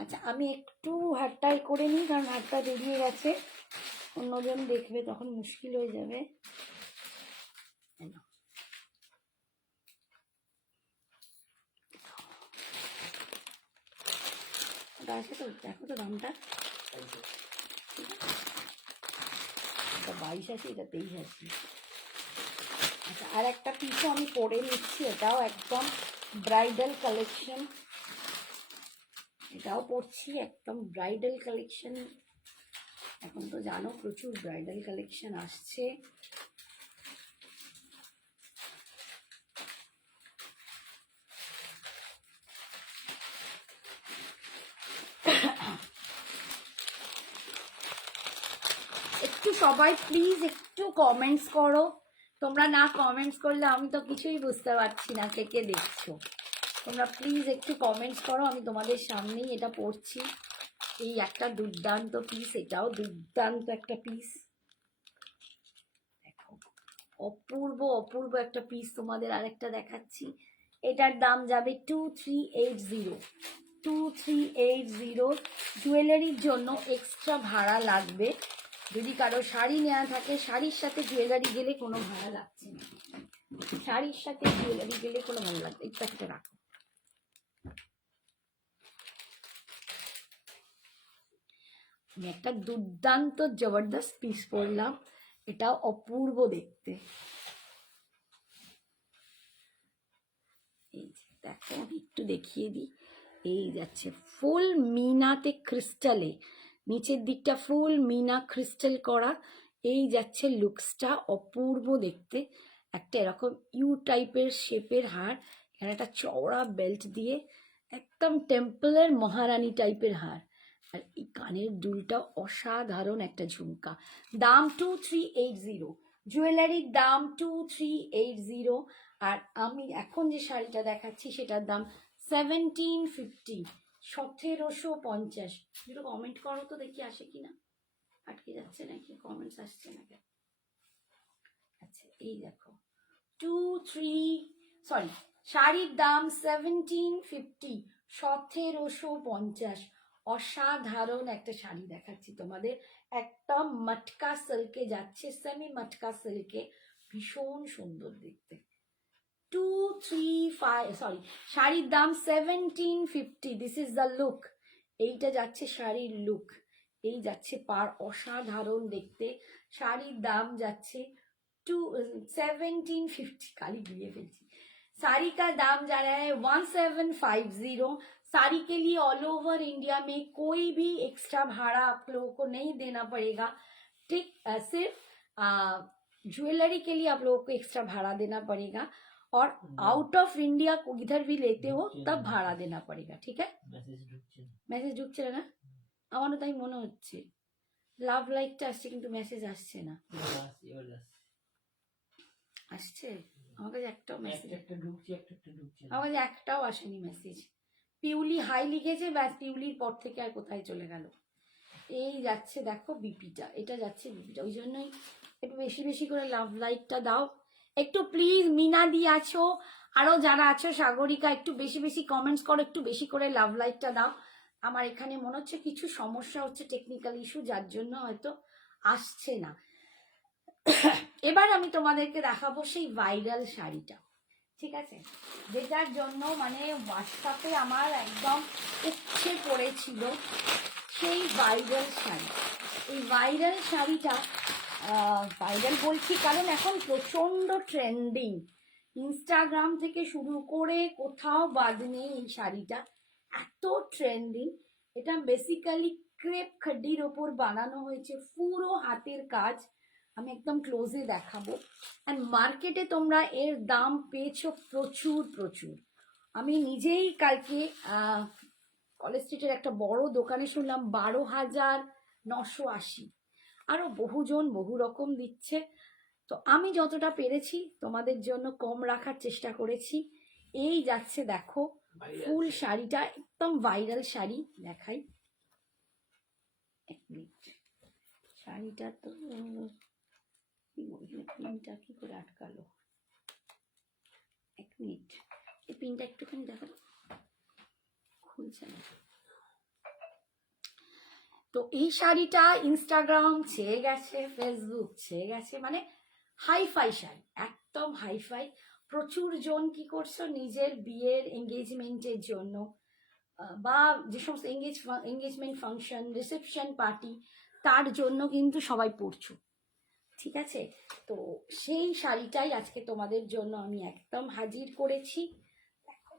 আচ্ছা আমি একটু হাতটাই করে নিই, কারণ হাতটা বেরিয়ে গেছে, অন্যজন দেখবে তখন মুশকিল হয়ে যাবে। ওটা আছে তো, দেখো তো দামটা, এটা 22 আছে, এটা 23 আছে। আচ্ছা আর একটা পিসও আমি পরে নিচ্ছি, এটাও একদম ব্রাইডাল কালেকশন, এটাও পরছি একদম ব্রাইডাল কালেকশন। এখন তো জানো প্রচুর ব্রাইডাল কালেকশন আসছে। একটু সবাই প্লিজ একটু কমেন্টস করো, তোমরা না কমেন্টস করলে আমি তো কিছুই বুঝতে পারছি না কে কে দেখছো। তোমরা প্লিজ একটু কমেন্টস করো, আমি তোমাদের সামনেই এটা পড়ছি। এই একটা দুর্দান্ত পিস, এটাও দুর্দান্ত একটা পিস, দেখো অপূর্ব অপূর্ব একটা পিস। তোমাদের আরেকটা দেখাচ্ছি, এটার দাম যাবে 2380, 2380। জুয়েলারির জন্য এক্সট্রা ভাড়া লাগবে, যদি কারো শাড়ি নেওয়া থাকে, শাড়ির সাথে জুয়েলারি গেলে কোনো ভাড়া লাগছে না, শাড়ির সাথে জুয়েলারি গেলে কোনো ভালো লাগবে। এই প্যাকেটে রাখো। আমি একটা দুর্দান্ত জবরদস্ত পিস পরলাম, এটা অপূর্ব দেখতে। এই যে দেখো আমি একটু দেখিয়ে দিই, এই যাচ্ছে ফুল মিনাতে ক্রিস্টালে, নিচের দিকটা ফুল মিনা ক্রিস্টাল করা, এই যাচ্ছে লুকসটা অপূর্ব দেখতে। একটা এরকম ইউ টাইপের শেপের হার, এখানে একটা চওড়া বেল্ট দিয়ে একদম টেম্পলের মহারানী টাইপের হার, আর এই কানের দুলটা অসাধারণ একটা ঝুমকা। দাম 2380, জুয়েলারির দাম 2380। আর আমি এখন যে শাড়িটা দেখাচ্ছি সেটার দাম 1750, 1750। একটু কমেন্ট করো তো দেখি আসে কিনা, আটকে যাচ্ছে নাকি, কমেন্টস আসছে না কেন? আচ্ছা এই দেখো শাড়ির দাম 1750, 1750। অসাধারণ একটা শাড়ি দেখাচ্ছি তোমাদের, একটা মটকা সিল্কে যাচ্ছে, সেমি মটকা সিল্কে, ভীষণ সুন্দর দেখতে। 235, শাড়ির দাম 1750, দিস ইজ দ্য লুক। এইটা যাচ্ছে শাড়ির লুক, এই যাচ্ছে পার, অসাধারণ দেখতে। শাড়ির দাম যাচ্ছে 1750, खाली गिरे फेंची। साड़ी का दाम जा रहा है 1750। साड़ी के लिए ऑल ओवर इंडिया में कोई भी एक्स्ट्रा भाड़ा आप लोगों को नहीं देना पड़ेगा, ठीक। सिर्फ ज्वेलरी के लिए आप लोगों को एक्स्ट्रा भाड़ा देना पड़ेगा, और आउट ऑफ इंडिया को इधर भी लेते हो तब भाड़ा देना पड़ेगा, ठीक है। মেসেজ ঢুকছে না, আমারও তাই মনে হচ্ছে। লাভ লাইকটা আসছে কিন্তু মেসেজ আসছে না। আসছে আমার কাছে একটাও মেসেজ, আমার কাছে একটাও আসেনি মেসেজ। পিউলি হাই লিখেছে, ব্যাস পিউলির পর থেকে আর কোথায় চলে গেল। এই যাচ্ছে দেখো বিপিটা, এটা যাচ্ছে বিপিটা, ওই জন্যই একটু বেশি বেশি করে লাভ লাইটটা দাও একটু প্লিজ। মিনা দি আছো, আরো যারা আছো, সাগরিকা, একটু বেশি বেশি কমেন্টস করো, একটু বেশি করে লাভ লাইটটা দাও। আমার এখানে মনে হচ্ছে কিছু সমস্যা হচ্ছে, টেকনিক্যাল ইস্যু, যার জন্য হয়তো আসছে না। এবার আমি তোমাদেরকে দেখাবো সেই ভাইরাল শাড়িটা, ঠিক আছে, যেটার জন্য মানে হোয়াটসঅ্যাপে আমার একদম উপচে পড়েছিল সেই ভাইরাল শাড়ি। এই ভাইরাল শাড়িটা ভাইরাল বলছি কারণ এখন প্রচণ্ড ট্রেন্ডিং, ইনস্টাগ্রাম থেকে শুরু করে কোথাও বাদ নেই এই শাড়িটা, এত ট্রেন্ডিং। এটা বেসিক্যালি ক্রেপ খাড্ডির ওপর বানানো হয়েছে, পুরো হাতের কাজ। আমি একদম ক্লোজে দেখাবো। অ্যান্ড মার্কেটে তোমরা এর দাম পেয়েছো প্রচুর প্রচুর। আমি নিজেই কালকে কলেজ স্ট্রিটের একটা বড় দোকানে শুনলাম 12,980, আরও বহুজন বহু রকম দিচ্ছে। তো আমি যতটা পেরেছি তোমাদের জন্য কম রাখার চেষ্টা করেছি। এই যাচ্ছে দেখো ফুল শাড়িটা, একদম ভাইরাল শাড়ি। দেখাই, এক মিনিট, শাড়িটা তো পিনটা কি করে আটকালো, এক মিনিট, এই পিনটা একটুখানি দেখো, খুলছে না। তো এই শাড়িটা ইনস্টাগ্রাম ছেয়ে গেছে, ফেসবুক ছেয়ে গেছে, মানে হাইফাই শাড়ি, একদম হাইফাই। প্রচুর জন কি করছো, নিজের বিয়ের এঙ্গেজমেন্টের জন্য বা যে সমস্ত এঙ্গেজমেন্ট ফাংশন, রিসেপশন পার্টি, তার জন্য কিন্তু সবাই পরছো, ঠিক আছে। তো সেই শাড়িটাই আজকে তোমাদের জন্য আমি একদম হাজির করেছি। দেখো,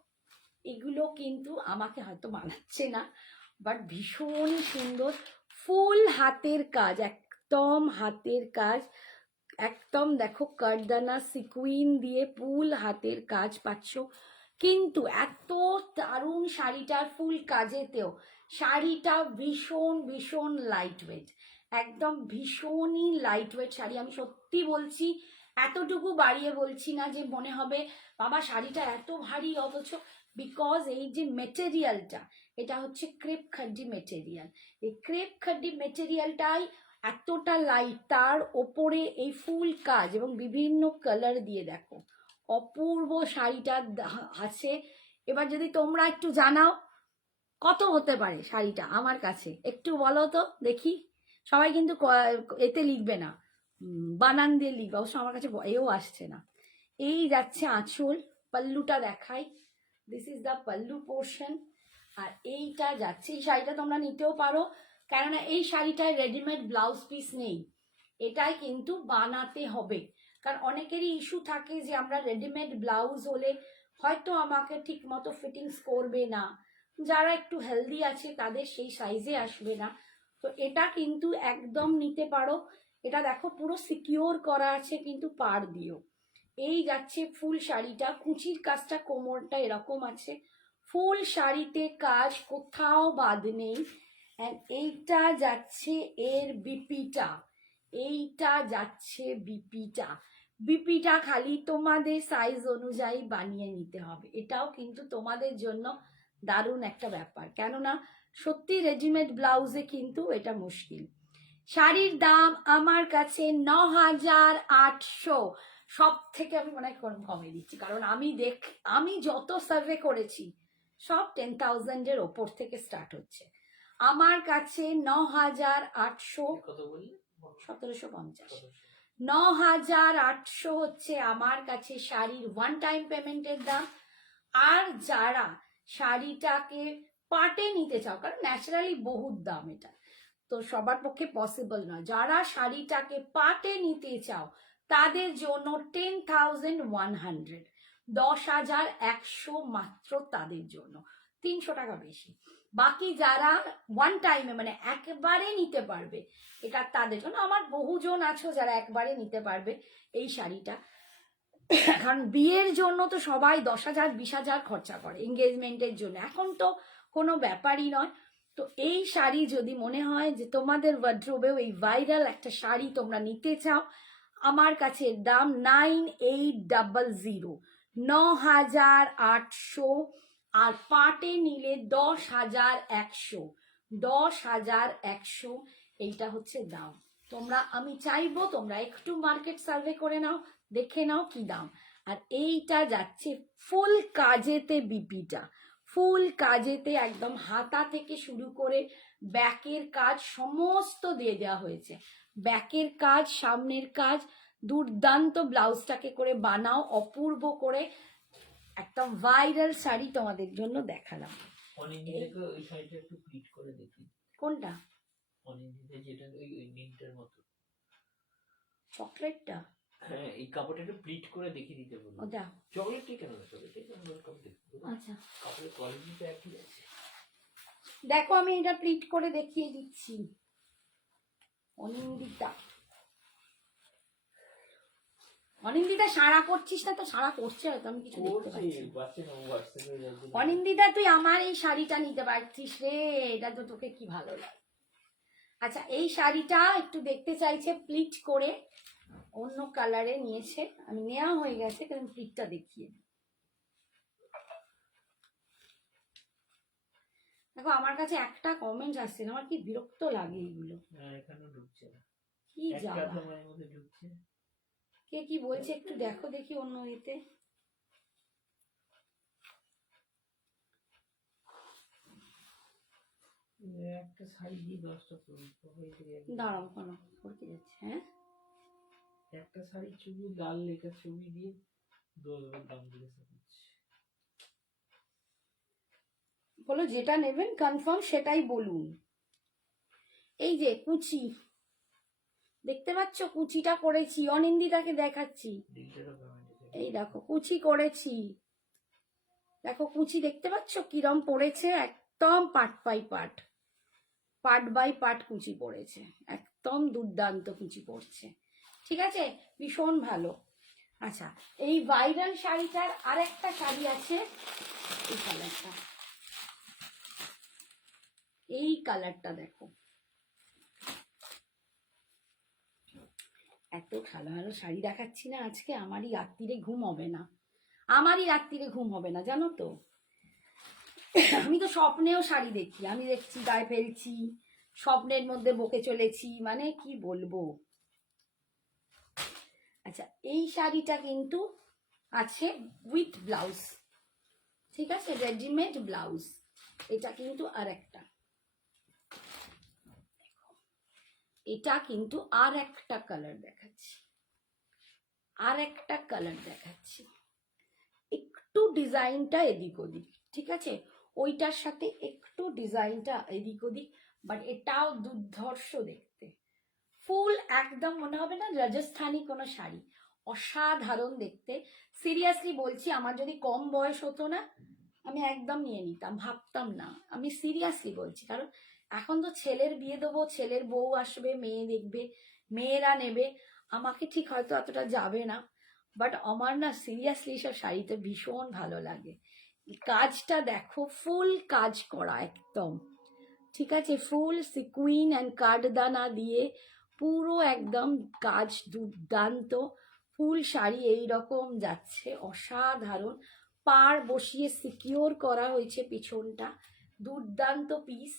এগুলো কিন্তু আমাকে হয়তো মানাচ্ছে না, বাট ভীষণ সুন্দর, ফুল হাতের কাজ, একদম হাতের কাজ, একদম দেখো কারদানা সিকুইন দিয়ে ফুল হাতের কাজ পাচ্ছ। কিন্তু এত দারুণ শাড়িটার ফুল কাজেতেও শাড়িটা ভীষণ ভীষণ লাইট ওয়েট, একদম ভীষণই লাইট ওয়েট শাড়ি। আমি সত্যি বলছি, এতটুকু বাড়িয়ে বলছি না যে মনে হবে বাবা শাড়িটা এত ভারী, অথচ বিকজ এই যে মেটেরিয়ালটা, এটা হচ্ছে ক্রেপ খাড্ডি মেটেরিয়াল। এই ক্রেপ খাড্ডি মেটেরিয়ালটাই এতটা লাইট, তার ওপরে এই ফুল কাজ এবং বিভিন্ন কালার দিয়ে দেখো অপূর্ব শাড়িটা আছে। এবার যদি তোমরা একটু জানাও কত হতে পারে শাড়িটা আমার কাছে, একটু বলো তো দেখি। সবাই কিন্তু এতে লিখবে না, বানান দিয়ে লিখবে, অবশ্য আমার কাছে এও আসছে না। এই যাচ্ছে আঁচল, পাল্লুটা দেখাই, this is the pallu portion. আর এইটা যাচ্ছে, এই শাড়িটা তোমরা নিতেও পারো, কেননা এই শাড়িটায় রেডিমেড ব্লাউজ পিস নেই, এটাই কিন্তু বানাতে হবে। কারণ অনেকেরই ইস্যু থাকে যে আমরা রেডিমেড ব্লাউজ হলে হয়তো আমাকে ঠিক মতো ফিটিংস করবে না, যারা একটু হেলদি আছে তাদের সেই সাইজে আসবে না। তো এটা কিন্তু একদম নিতে পারো। এটা দেখো পুরো সিকিওর করা আছে কিন্তু পাড় দিয়েও। এই যাচ্ছে ফুল শাড়িটা, কুচির কাজটা কোমরটা এরকম আছে, ফুল শাড়িতে কাজ কোথাও বাদ নেই। এইটা যাচ্ছে এর বিপিটা, এইটা যাচ্ছে বিপিটা। বিপিটা খালি তোমাদের সাইজ অনুযায়ী বানিয়ে নিতে হবে, এটাও কিন্তু তোমাদের জন্য দারুণ একটা ব্যাপার, কেননা সত্যি রেডিমেড ব্লাউজে কিন্তু এটা মুশকিল। শাড়ির দাম আমার কাছে 9,800, সব থেকে আমি মনে হয় কমে দিচ্ছি, কারণ আমি যত সার্ভে করেছি সব 10,000-এর ওপর থেকে স্টার্ট হচ্ছে। আমার কাছে 9,800, কত বললি? 1750, 9,800 হচ্ছে আমার কাছে শাড়ির ওয়ান টাইম পেমেন্টের দাম। আর যারা শাড়িটাকে পাটে নিতে চাও, কারণ ন্যাচারালি বহুত দাম, এটা তো সবার পক্ষে পসিবল নয়, যারা শাড়িটাকে পাটে নিতে চাও তাদের জন্য 10,100, 10,100 মাত্র তাদের জন্য, 300 টাকা বেশি। বাকি যারা ওয়ান টাইমে মানে একবারে নিতে পারবে, এটা তাদের জন্য। আমার বহুজন আছো যারা একবারে নিতে পারবে এই শাড়িটা, কারণ বিয়ের জন্য তো সবাই 10,000 20,000 খরচা করে এঙ্গেজমেন্টের জন্য, এখন তো কোনো ব্যাপারই নয়। তো এই শাড়ি যদি মনে হয় যে তোমাদের ওয়ার্ড্রোবেও এই ভাইরাল একটা শাড়ি তোমরা নিতে চাও, আমার কাছে দাম 9,800, 9,800, আর পাটে নিলে 10,100, 10,100 এইটা হচ্ছে দাম। তোমরা, আমি চাইবো তোমরা একটু মার্কেট সার্ভে করে নাও, দেখে নাও কি দাম। আর এইটা যাচ্ছে ফুল কাজেতে, বিপিটা ফুল কাজেতে, একদম হাতা থেকে শুরু করে ব্যাকের কাজ সমস্ত দিয়ে দেওয়া হয়েছে। ব্যাকের কাজ, সামনের কাজ, দুর্দান্ত। ব্লাউজটাকে করে বানাও অপূর্ব করে, একটা ভাইরাল শাড়ি তোমাদের জন্য দেখালাম। অনিন্দিতাকে ওই শাড়িটা একটু প্লিট করে দেখি। কোনটা? অনিন্দিতা যেটা ওই নীলটার মতো, চকলেটটা? হ্যাঁ, এই কাপড়টা একটু প্লিট করে দেখিয়ে দিতে বলবো। ওটা? চকলেটই কেন না, চকলেটই কেন, কাপড় দেখবো। আচ্ছা কাপড়ের কোয়ালিটি তো একই আছে। দেখো, আমি এটা প্লিট করে দেখিয়ে দিচ্ছি। অনিন্দিতা, অনিন্দিতা সাড়া করছিস না তো? সাড়া করছে হয়তো, আমি কিছু দেখতে পাচ্ছি না। পাচ্ছে না, হোয়াটসঅ্যাপে যাচ্ছে। অনিন্দিতা, তুই আমার এই শাড়িটা নিতে পারছিস রে, এটা তো তোকে কি ভালো লাগে। আচ্ছা, এই শাড়িটা একটু দেখতে চাইছে প্লিট করে, অন্য কালারে নিয়েছে, আমি নেওয়া হয়ে গেছে, কারণ প্লিটটা দেখিয়ে দিই। দেখো, আমার কাছে একটা কমেন্ট আসছে না, আমার কি বিরক্ত লাগে এগুলো। এখানেও ঢুকছে না, কি একটা জ্বালা। তোমার মধ্যে ঢুকছে। কে কি বলছে একটু দেখো দেখি অন্য এতে। একটা শাড়ি দিয়ে 10টা দাঁড়াও, কেন ফরকে যাচ্ছে? হ্যাঁ, একটা শাড়ির ছবি, লাল লেখা ছবি দিয়ে 10 দাম জিজ্ঞাসা করছে। বলো যেটা নেবেন কনফার্ম সেটাই বলুন। এই যে কুচি দেখতে পাচ্ছ, কুচিটা করেছি, অনিন্দিতাকে দেখাচ্ছি। এই দেখো কুচি করেছি, দেখো কুচি দেখতে পাচ্ছ কিরম পড়েছে, একদম part by part, part by part কুচি পড়েছে, একদম দুর্দান্ত কুচি পড়ছে। ঠিক আছে, ভীষণ ভালো। আচ্ছা, এই ভাইরাল শাড়িটার আরেকটা শাড়ি আছে, এই কালারটা, এই কালারটা দেখো, এত ভালো ভালো শাড়ি দেখাচ্ছি না আজকে, আমারই রাত্রিরে ঘুম হবে না, আমারই রাত্রিরে ঘুম হবে না, জানো তো। আমি তো স্বপ্নেও শাড়ি দেখি, আমি দেখছি গায়ে ফেলছি, স্বপ্নের মধ্যে বকে চলেছি, মানে কি বলবো। আচ্ছা, এই শাড়িটা কিন্তু আছে উইথ ব্লাউজ, ঠিক আছে, রেডিমেড ব্লাউজ। এটা কিন্তু আর একটা, এটা কিন্তু আর একটা কালার দেখাচ্ছি, আর একটা কালার দেখাচ্ছি, একটু ডিজাইনটা এদিক ওদিক, ঠিক আছে, ওইটার সাথে একটু ডিজাইনটা এদিক ওদিক, বাট এটাও দুর্ধর্ষ দেখতে, ফুল একদম মনে হবে না রাজস্থানি কোনো শাড়ি, অসাধারণ দেখতে। সিরিয়াসলি বলছি, আমার যদি কম বয়স হতো না, আমি একদম নিয়ে নিতাম, ভাবতাম না, আমি সিরিয়াসলি বলছি। কারণ এখন তো ছেলের বিয়ে দেবো, ছেলের বউ আসবে, মেয়ে দেখবে, মেয়েরা নেবে, আমাকে ঠিক হয়তো অতটা যাবে না, বাট আমার না সিরিয়াসলি সব শাড়িতে ভীষণ ভালো লাগে। কাজটা দেখো, ফুল কাজ করা একদম, ঠিক আছে, ফুল সিকুইন অ্যান্ড কাঠদানা দিয়ে পুরো একদম কাজ দুর্দান্ত। ফুল শাড়ি এইরকম যাচ্ছে, অসাধারণ, পাড় বসিয়ে সিকিওর করা হয়েছে পিছনটা, দুর্দান্ত পিস।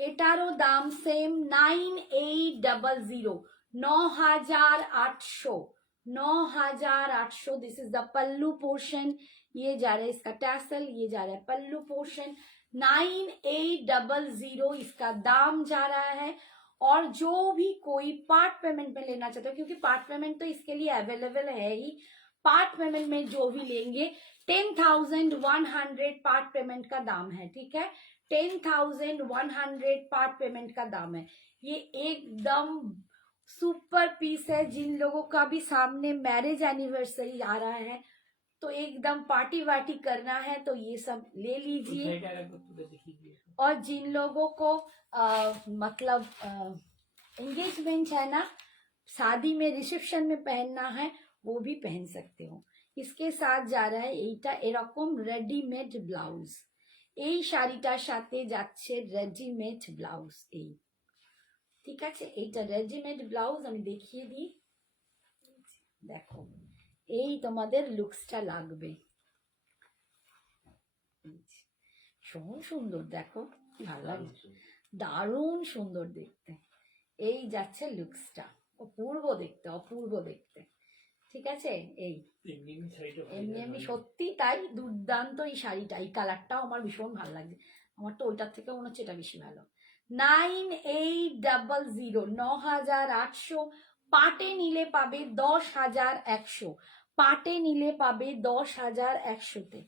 এটারও দাম same 9800, 9800, 9800। This is the pallu portion, ये जा रहा है इसका टैसल, ये जा रहा है पल्लू पोर्शन, 9800 इसका दाम जा रहा है। और जो भी कोई पार्ट पेमेंट में लेना चाहते हो, क्योंकि पार्ट पेमेंट तो इसके लिए अवेलेबल है ही, पार्ट पेमेंट में जो भी लेंगे 10,100 पार्ट पेमेंट का दाम है, ठीक है, 10,100 पार्ट पेमेंट का दाम है। ये एकदम सुपर पीस है, जिन लोगों का भी सामने मैरिज एनिवर्सरी आ रहा है, तो एकदम पार्टी वार्टी करना है, तो ये सब ले लीजिए। और जिन लोगों को मतलब एंगेजमेंट है ना, शादी में रिसेप्शन में पहनना है, वो भी पहन सकते हो। इसके साथ जा रहा है এইটা এরকম রেডিমেড ব্লাউজ, এই শাড়িটার সাথে যাচ্ছে রেডিমেড ব্লাউজ, এই ঠিক আছে, এইটা রেডিমেড ব্লাউজ। আমি দেখিয়ে দিই, দেখো এই তোমাদের লুকসটা লাগবে, ভীষণ সুন্দর, দেখো কি ভালো লাগে, দারুণ সুন্দর দেখতে। এই যাচ্ছে লুকসটা, অপূর্ব দেখতে, অপূর্ব দেখতে। ঠিক আছে, এই এমনি এমনি শাড়িটা ভালো এমনি লাগে এমনি না? সত্যি তাই দুর্দান্ত এই শাড়িটা, এই কালারটাও আমার ভীষণ ভালো লাগছে। আমার তো ওইটার থেকে মনে হচ্ছে এটা বেশি ভালো। 9800, 9800। পাটে নিলে পাবে 10,100, পাটে নিলে পাবে 10,100-তে।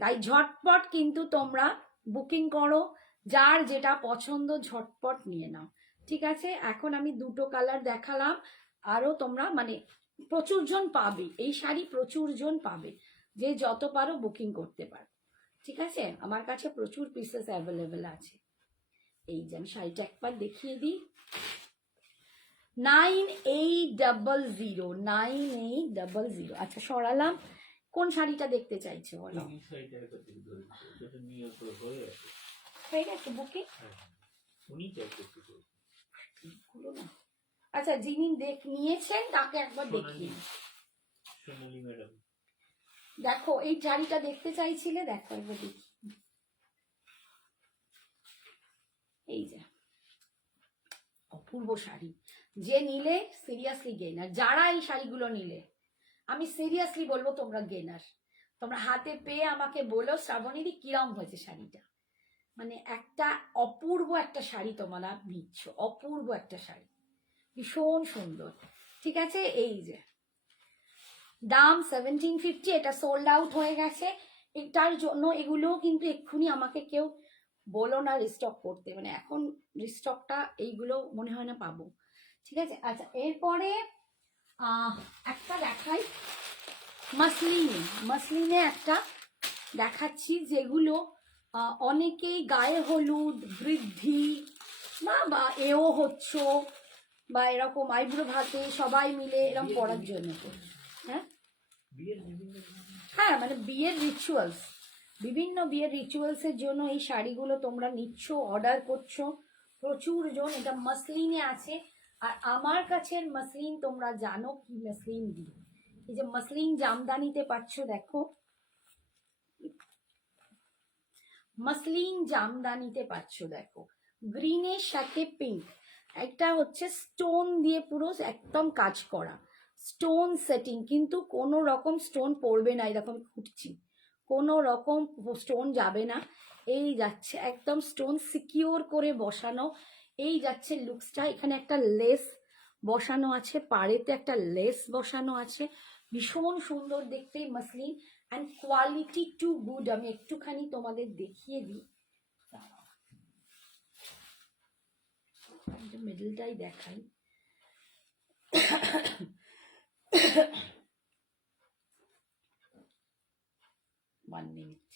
তাই ঝটপট কিন্তু তোমরা বুকিং করো, যার যেটা পছন্দ ঝটপট নিয়ে নাও। ঠিক আছে, এখন আমি দুটো কালার দেখালাম, আরো তোমরা মানে প্রচুর জন পাবে এই শাড়ি, প্রচুর জন পাবে, যে যত পারো বুকিং করতে পারো। ঠিক আছে, আমার কাছে প্রচুর পিসেস অ্যাভেলেবেল আছে। এই যে আমি শাড়িটা একবার দেখিয়ে দিই। 9800, 9800। আচ্ছা সরালাম, কোন শাড়িটা দেখতে চাইছো বলো? এই শাড়িটা একটা দিকে ধরে দিতে হবে, যেটা নিয়ে উপরে হয়ে আছে। হয়ে গেছে বুকিং? হ্যাঁ, উনি চাইছে একটু করে। এগুলো না, আচ্ছা যিনি নিয়েছেন তাকে একবার দেখিয়ে দিই। সোনালি ম্যাডাম। দেখো এই শাড়িটা দেখতে চাইছিলে, দেখো একবার দেখি। এই যে অপূর্ব শাড়ি, যে নিলে সিরিয়াসলি গেনার। যারা এই শাড়িগুলো নিলে আমি সিরিয়াসলি বলবো তোমরা গেনার। তোমরা হাতে পেয়ে আমাকে বলো শ্রাবণীদি কিরম হয়েছে শাড়িটা। মানে একটা অপূর্ব একটা শাড়ি তোমরা নিচ্ছ, অপূর্ব একটা শাড়ি, ভীষণ সুন্দর। ঠিক আছে, এই যে দাম 1750, এটা সোল্ড আউট হয়ে গেছে। এটার জন্য এগুলোও কিন্তু এক্ষুনি আমাকে কেউ বলো না রিস্টক করতে, মানে এখন রিস্টকটা এইগুলো মনে হয় না পাবো। ঠিক আছে, আচ্ছা এরপরে একটা দেখাই, মাসলিনে একটা দেখাচ্ছি, যেগুলো অনেকেই গায়ে হলুদ, বৃদ্ধি বা এও হচ্ছ, বা এরকম আইব্রো ভাতে সবাই মিলে এরকম পড়ার জন্য। হ্যাঁ বিয়ের বিভিন্ন হ্যাঁ, মানে বিয়ের রিচুয়ালস, বিভিন্ন বিয়ের রিচুয়ালসের জন্য এই শাড়িগুলো তোমরা নিচ্ছ, অর্ডার করছো প্রচুর জন। এটা মাসলিনে আছে, আর আমার কাছের মাসলিন তোমরা জানো কি মাসলিন দিই। এই যে মাসলিন জামদানিতে পাচ্ছ, দেখো মাসলিন জামদানিতে পাচ্ছ, দেখো গ্রিনের সাথে পিঙ্ক, একটা হচ্ছে স্টোন দিয়ে পুরো একদম কাজ করা, স্টোন সেটিং, কিন্তু কোনো রকম স্টোন পড়বে না, এরকম খুঁটছি, কোনো রকম স্টোন যাবে না। এই যাচ্ছে একদম স্টোন সিকিওর করে বসানো। এই যাচ্ছে লুকসটা, এখানে একটা লেস বসানো আছে, পাড়েতে একটা লেস বসানো আছে, ভীষণ সুন্দর দেখতে muslin, and quality too good. আমি একটুখানি তোমাদের দেখিয়ে দিই, মিডলটাই দেখাই। 1 মিনিট,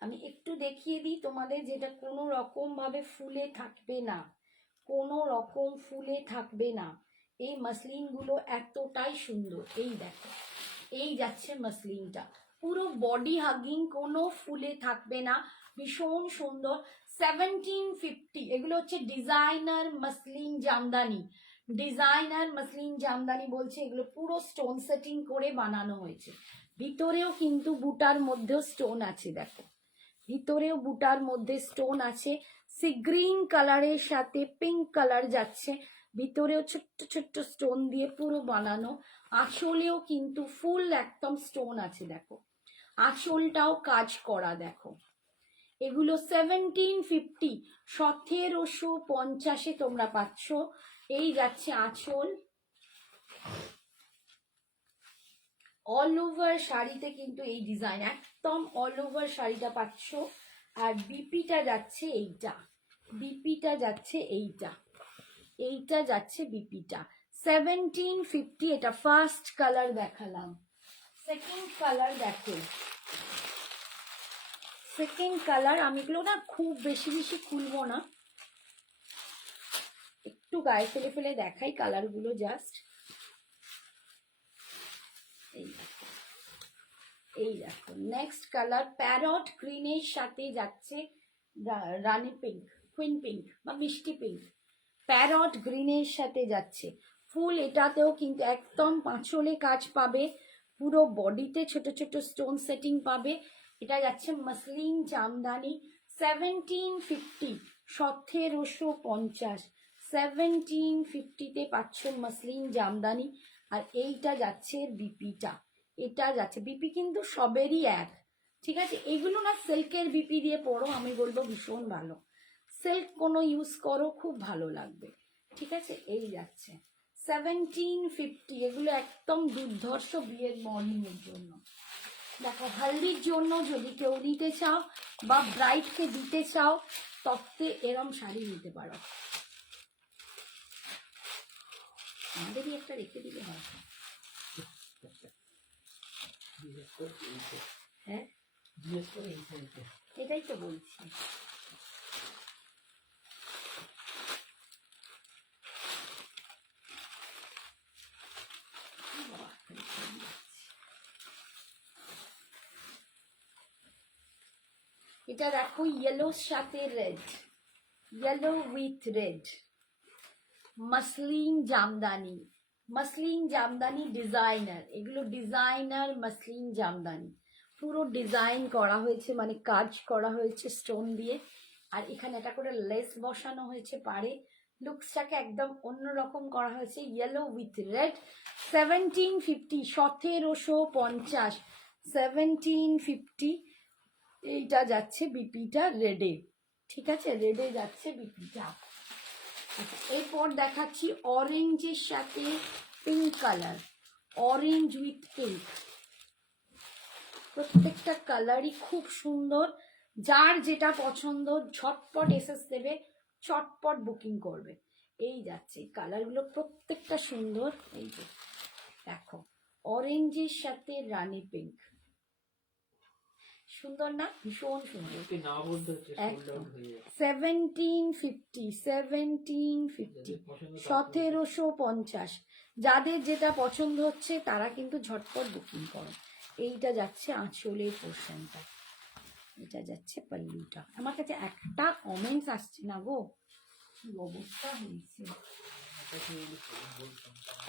আমি একটু দেখিয়ে দিই তোমাদের, যেটা কোনো রকম ভাবে ফুলে থাকবে না, কোনো রকম ফুলে থাকবে না। এই মাসলিনগুলো এতটাই সুন্দর, এই দেখো এই যাচ্ছে মাসলিনটা, পুরো বডি হাগিং, কোনো ফুলে থাকবে না, ভীষণ সুন্দর। 1750, এগুলো হচ্ছে designer muslin Jamdani, designer muslin Jamdani বলছে, এগুলো পুরো স্টোন সেটিং করে বানানো হয়েছে। ভিতরেও কিন্তু বুটার মধ্যেও স্টোন আছে, দেখো ভিতরেও বুটার মধ্যে স্টোন আছে, সি গ্রিন কালারের সাথে পিঙ্ক কালার যাচ্ছে, ভিতরেও ছোট্ট ছোট্ট স্টোন দিয়ে পুরো বানানো। আঁচলেও কিন্তু ফুল একদম স্টোন আছে, দেখো আঁচলটাও কাজ করা, দেখো এগুলো 1750, 1750 তোমরা পাচ্ছ। এই যাচ্ছে আঁচল, অল ওভার শাড়িতে কিন্তু এই ডিজাইন, একদম অল ওভার শাড়িটা পাচ্ছ। আর বিপিটা যাচ্ছে এইটা, বিপিটা যাচ্ছে এইটা, এইটা যাচ্ছে বিপিটা 1750। এটা ফার্স্ট কালার দেখালাম, সেকেন্ড কালার দেখো, সেকেন্ড কালার আমি এগুলো না খুব বেশি বেশি খুলবো না, একটু গায়ে ফেলে ফেলে দেখাই কালারগুলো জাস্ট। এই দেখো, এই দেখো নেক্সট কালার প্যারট গ্রিনের সাথে যাচ্ছে রানী পিঙ্ক, কুইন পিঙ্ক বা মিষ্টি পিঙ্ক, প্যারট গ্রিনের সাথে যাচ্ছে ফুল। এটাতেও কিন্তু একদম পাঁচলে কাজ পাবে, পুরো বডিতে ছোট ছোট স্টোন সেটিং পাবে, এটা যাচ্ছে মসলিন জামদানি 1750, 1750, 1750-তে পাচ্ছ মসলিন জামদানি। আর এইটা যাচ্ছে বিপিটা, এটা যাচ্ছে বিপি কিন্তু সবেরই এক, ঠিক আছে। এগুলো না সিল্কের বিপি দিয়ে পরো, আমি বলবো ভীষণ ভালো। সিল্ক কোনো ইউজ করো, খুব ভালো লাগবে, ঠিক আছে। এই যাচ্ছে 1750, এগুলো একদম দুর্ধর্ষ বিয়ের মর্নিংয়ের জন্য। দেখো হলদির জন্য যদি কেউ নিতে চাও বা ব্রাইডকে দিতে চাও, তবে এরম শাড়ি নিতে পারো। আমাদেরই একটা রেখে দিলে হয়। হ্যাঁ, এটাই তো বলছি। এটা দেখো ইয়েলোর সাথে red, yellow with red, muslin Jamdani, muslin Jamdani designer, এগুলো ডিজাইনার মসলিন জামদানি, পুরো ডিজাইন করা হয়েছে, মানে কাজ করা হয়েছে স্টোন দিয়ে। আর এখানে একটা করে লেস বসানো হয়েছে পাড়ে, লুকসটাকে একদম অন্যরকম করা হয়েছে। Yellow with red 1750, 1750, 1750। এইটা যাচ্ছে বিপিটা রেডে, ঠিক আছে, রেডে যাচ্ছে বিপিটা। আচ্ছা, এরপর দেখাচ্ছি অরেঞ্জের সাথে pink colour, orange with pink. প্রত্যেকটা কালারই খুব সুন্দর, যার যেটা পছন্দ ঝটপট এসএস দেবে, চটপট বুকিং করবে। এই যাচ্ছে কালারগুলো প্রত্যেকটা সুন্দর। এই যে দেখো অরেঞ্জের সাথে রানী পিঙ্ক, সুন্দর না, ভীষণ সুন্দর। 1750, 1750, 1750। যাদের যেটা পছন্দ হচ্ছে তারা কিন্তু ঝটপট বুকিং করো। এইটা যাচ্ছে আঁচলের পোর্শনটা, এটা যাচ্ছে পাল্লুটা। আমার কাছে একটা কমেন্টস আসছে না গো, কি অবস্থা হয়েছে।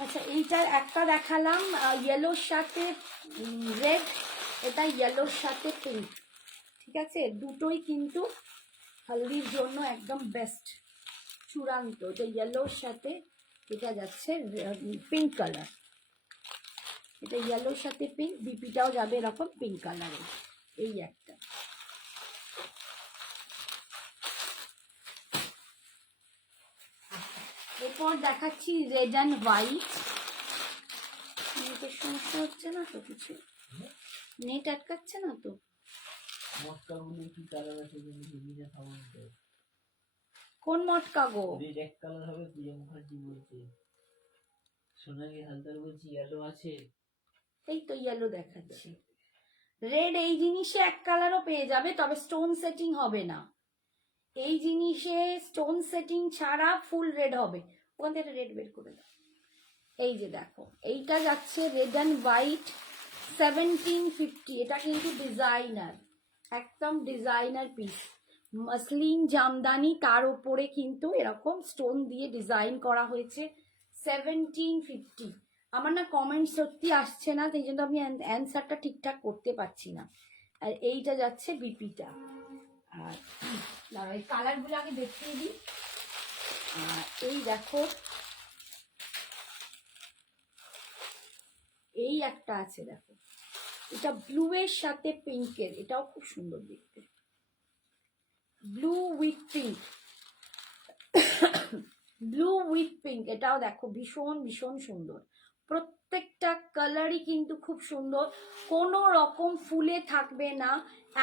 আচ্ছা, এইটার একটা দেখালাম ইয়েলোর সাথে রেড, এটা ইয়েলোর সাথে পিঙ্ক, ঠিক আছে। দুটোই কিন্তু হলদির জন্য একদম বেস্ট, চূড়ান্ত। এটা ইয়েলোর সাথে, এটা যাচ্ছে পিঙ্ক কালার, এটা ইয়েলোর সাথে পিঙ্ক, বিপিটাও যাবে এরকম পিঙ্ক কালারে। এই একটা এরপর দেখাচ্ছি রেড অ্যান্ড হোয়াইট। নেটের সমস্যা হচ্ছে না তো, কিছু নেট আটকাচ্ছে না তো? কোন মটকা গো? এক কালার হবে, প্রিয়া মুখার্জি বলছে। সোনালি হালদার বলছি ইয়েলো আছে, এই তো ইয়েলো দেখাচ্ছি। রেড এই জিনিসে এক কালারও পেয়ে যাবে, তবে স্টোন সেটিং হবে না। এই জিনিসে স্টোন সেটিং ছাড়া ফুল রেড হবে। ওখান থেকে রেড বের করে দাও। এই যে দেখো এইটা যাচ্ছে রেড অ্যান্ড হোয়াইট 1750, এটা কিন্তু ডিজাইনার, একদম ডিজাইনার পিস, মসলিন জামদানি, তার উপরে কিন্তু এরকম স্টোন দিয়ে ডিজাইন করা হয়েছে 1750। আমার না কমেন্ট সত্যি আসছে না, সেই জন্য আমি অ্যান্সারটা ঠিকঠাক করতে পারছি না। আর এইটা যাচ্ছে বিপিটা। আর দাঁড়াও, এই কালারগুলো আগে দেখিয়ে দিই। এই দেখো এই একটা আছে, দেখো এটা ব্লু এর সাথে পিঙ্কের, এটাও খুব সুন্দর দেখতে, blue with pink, blue with pink, এটাও দেখো ভীষণ ভীষণ সুন্দর। প্রত্যেকটা কালারই কিন্তু খুব সুন্দর, কোনো রকম ফুলে থাকবে না,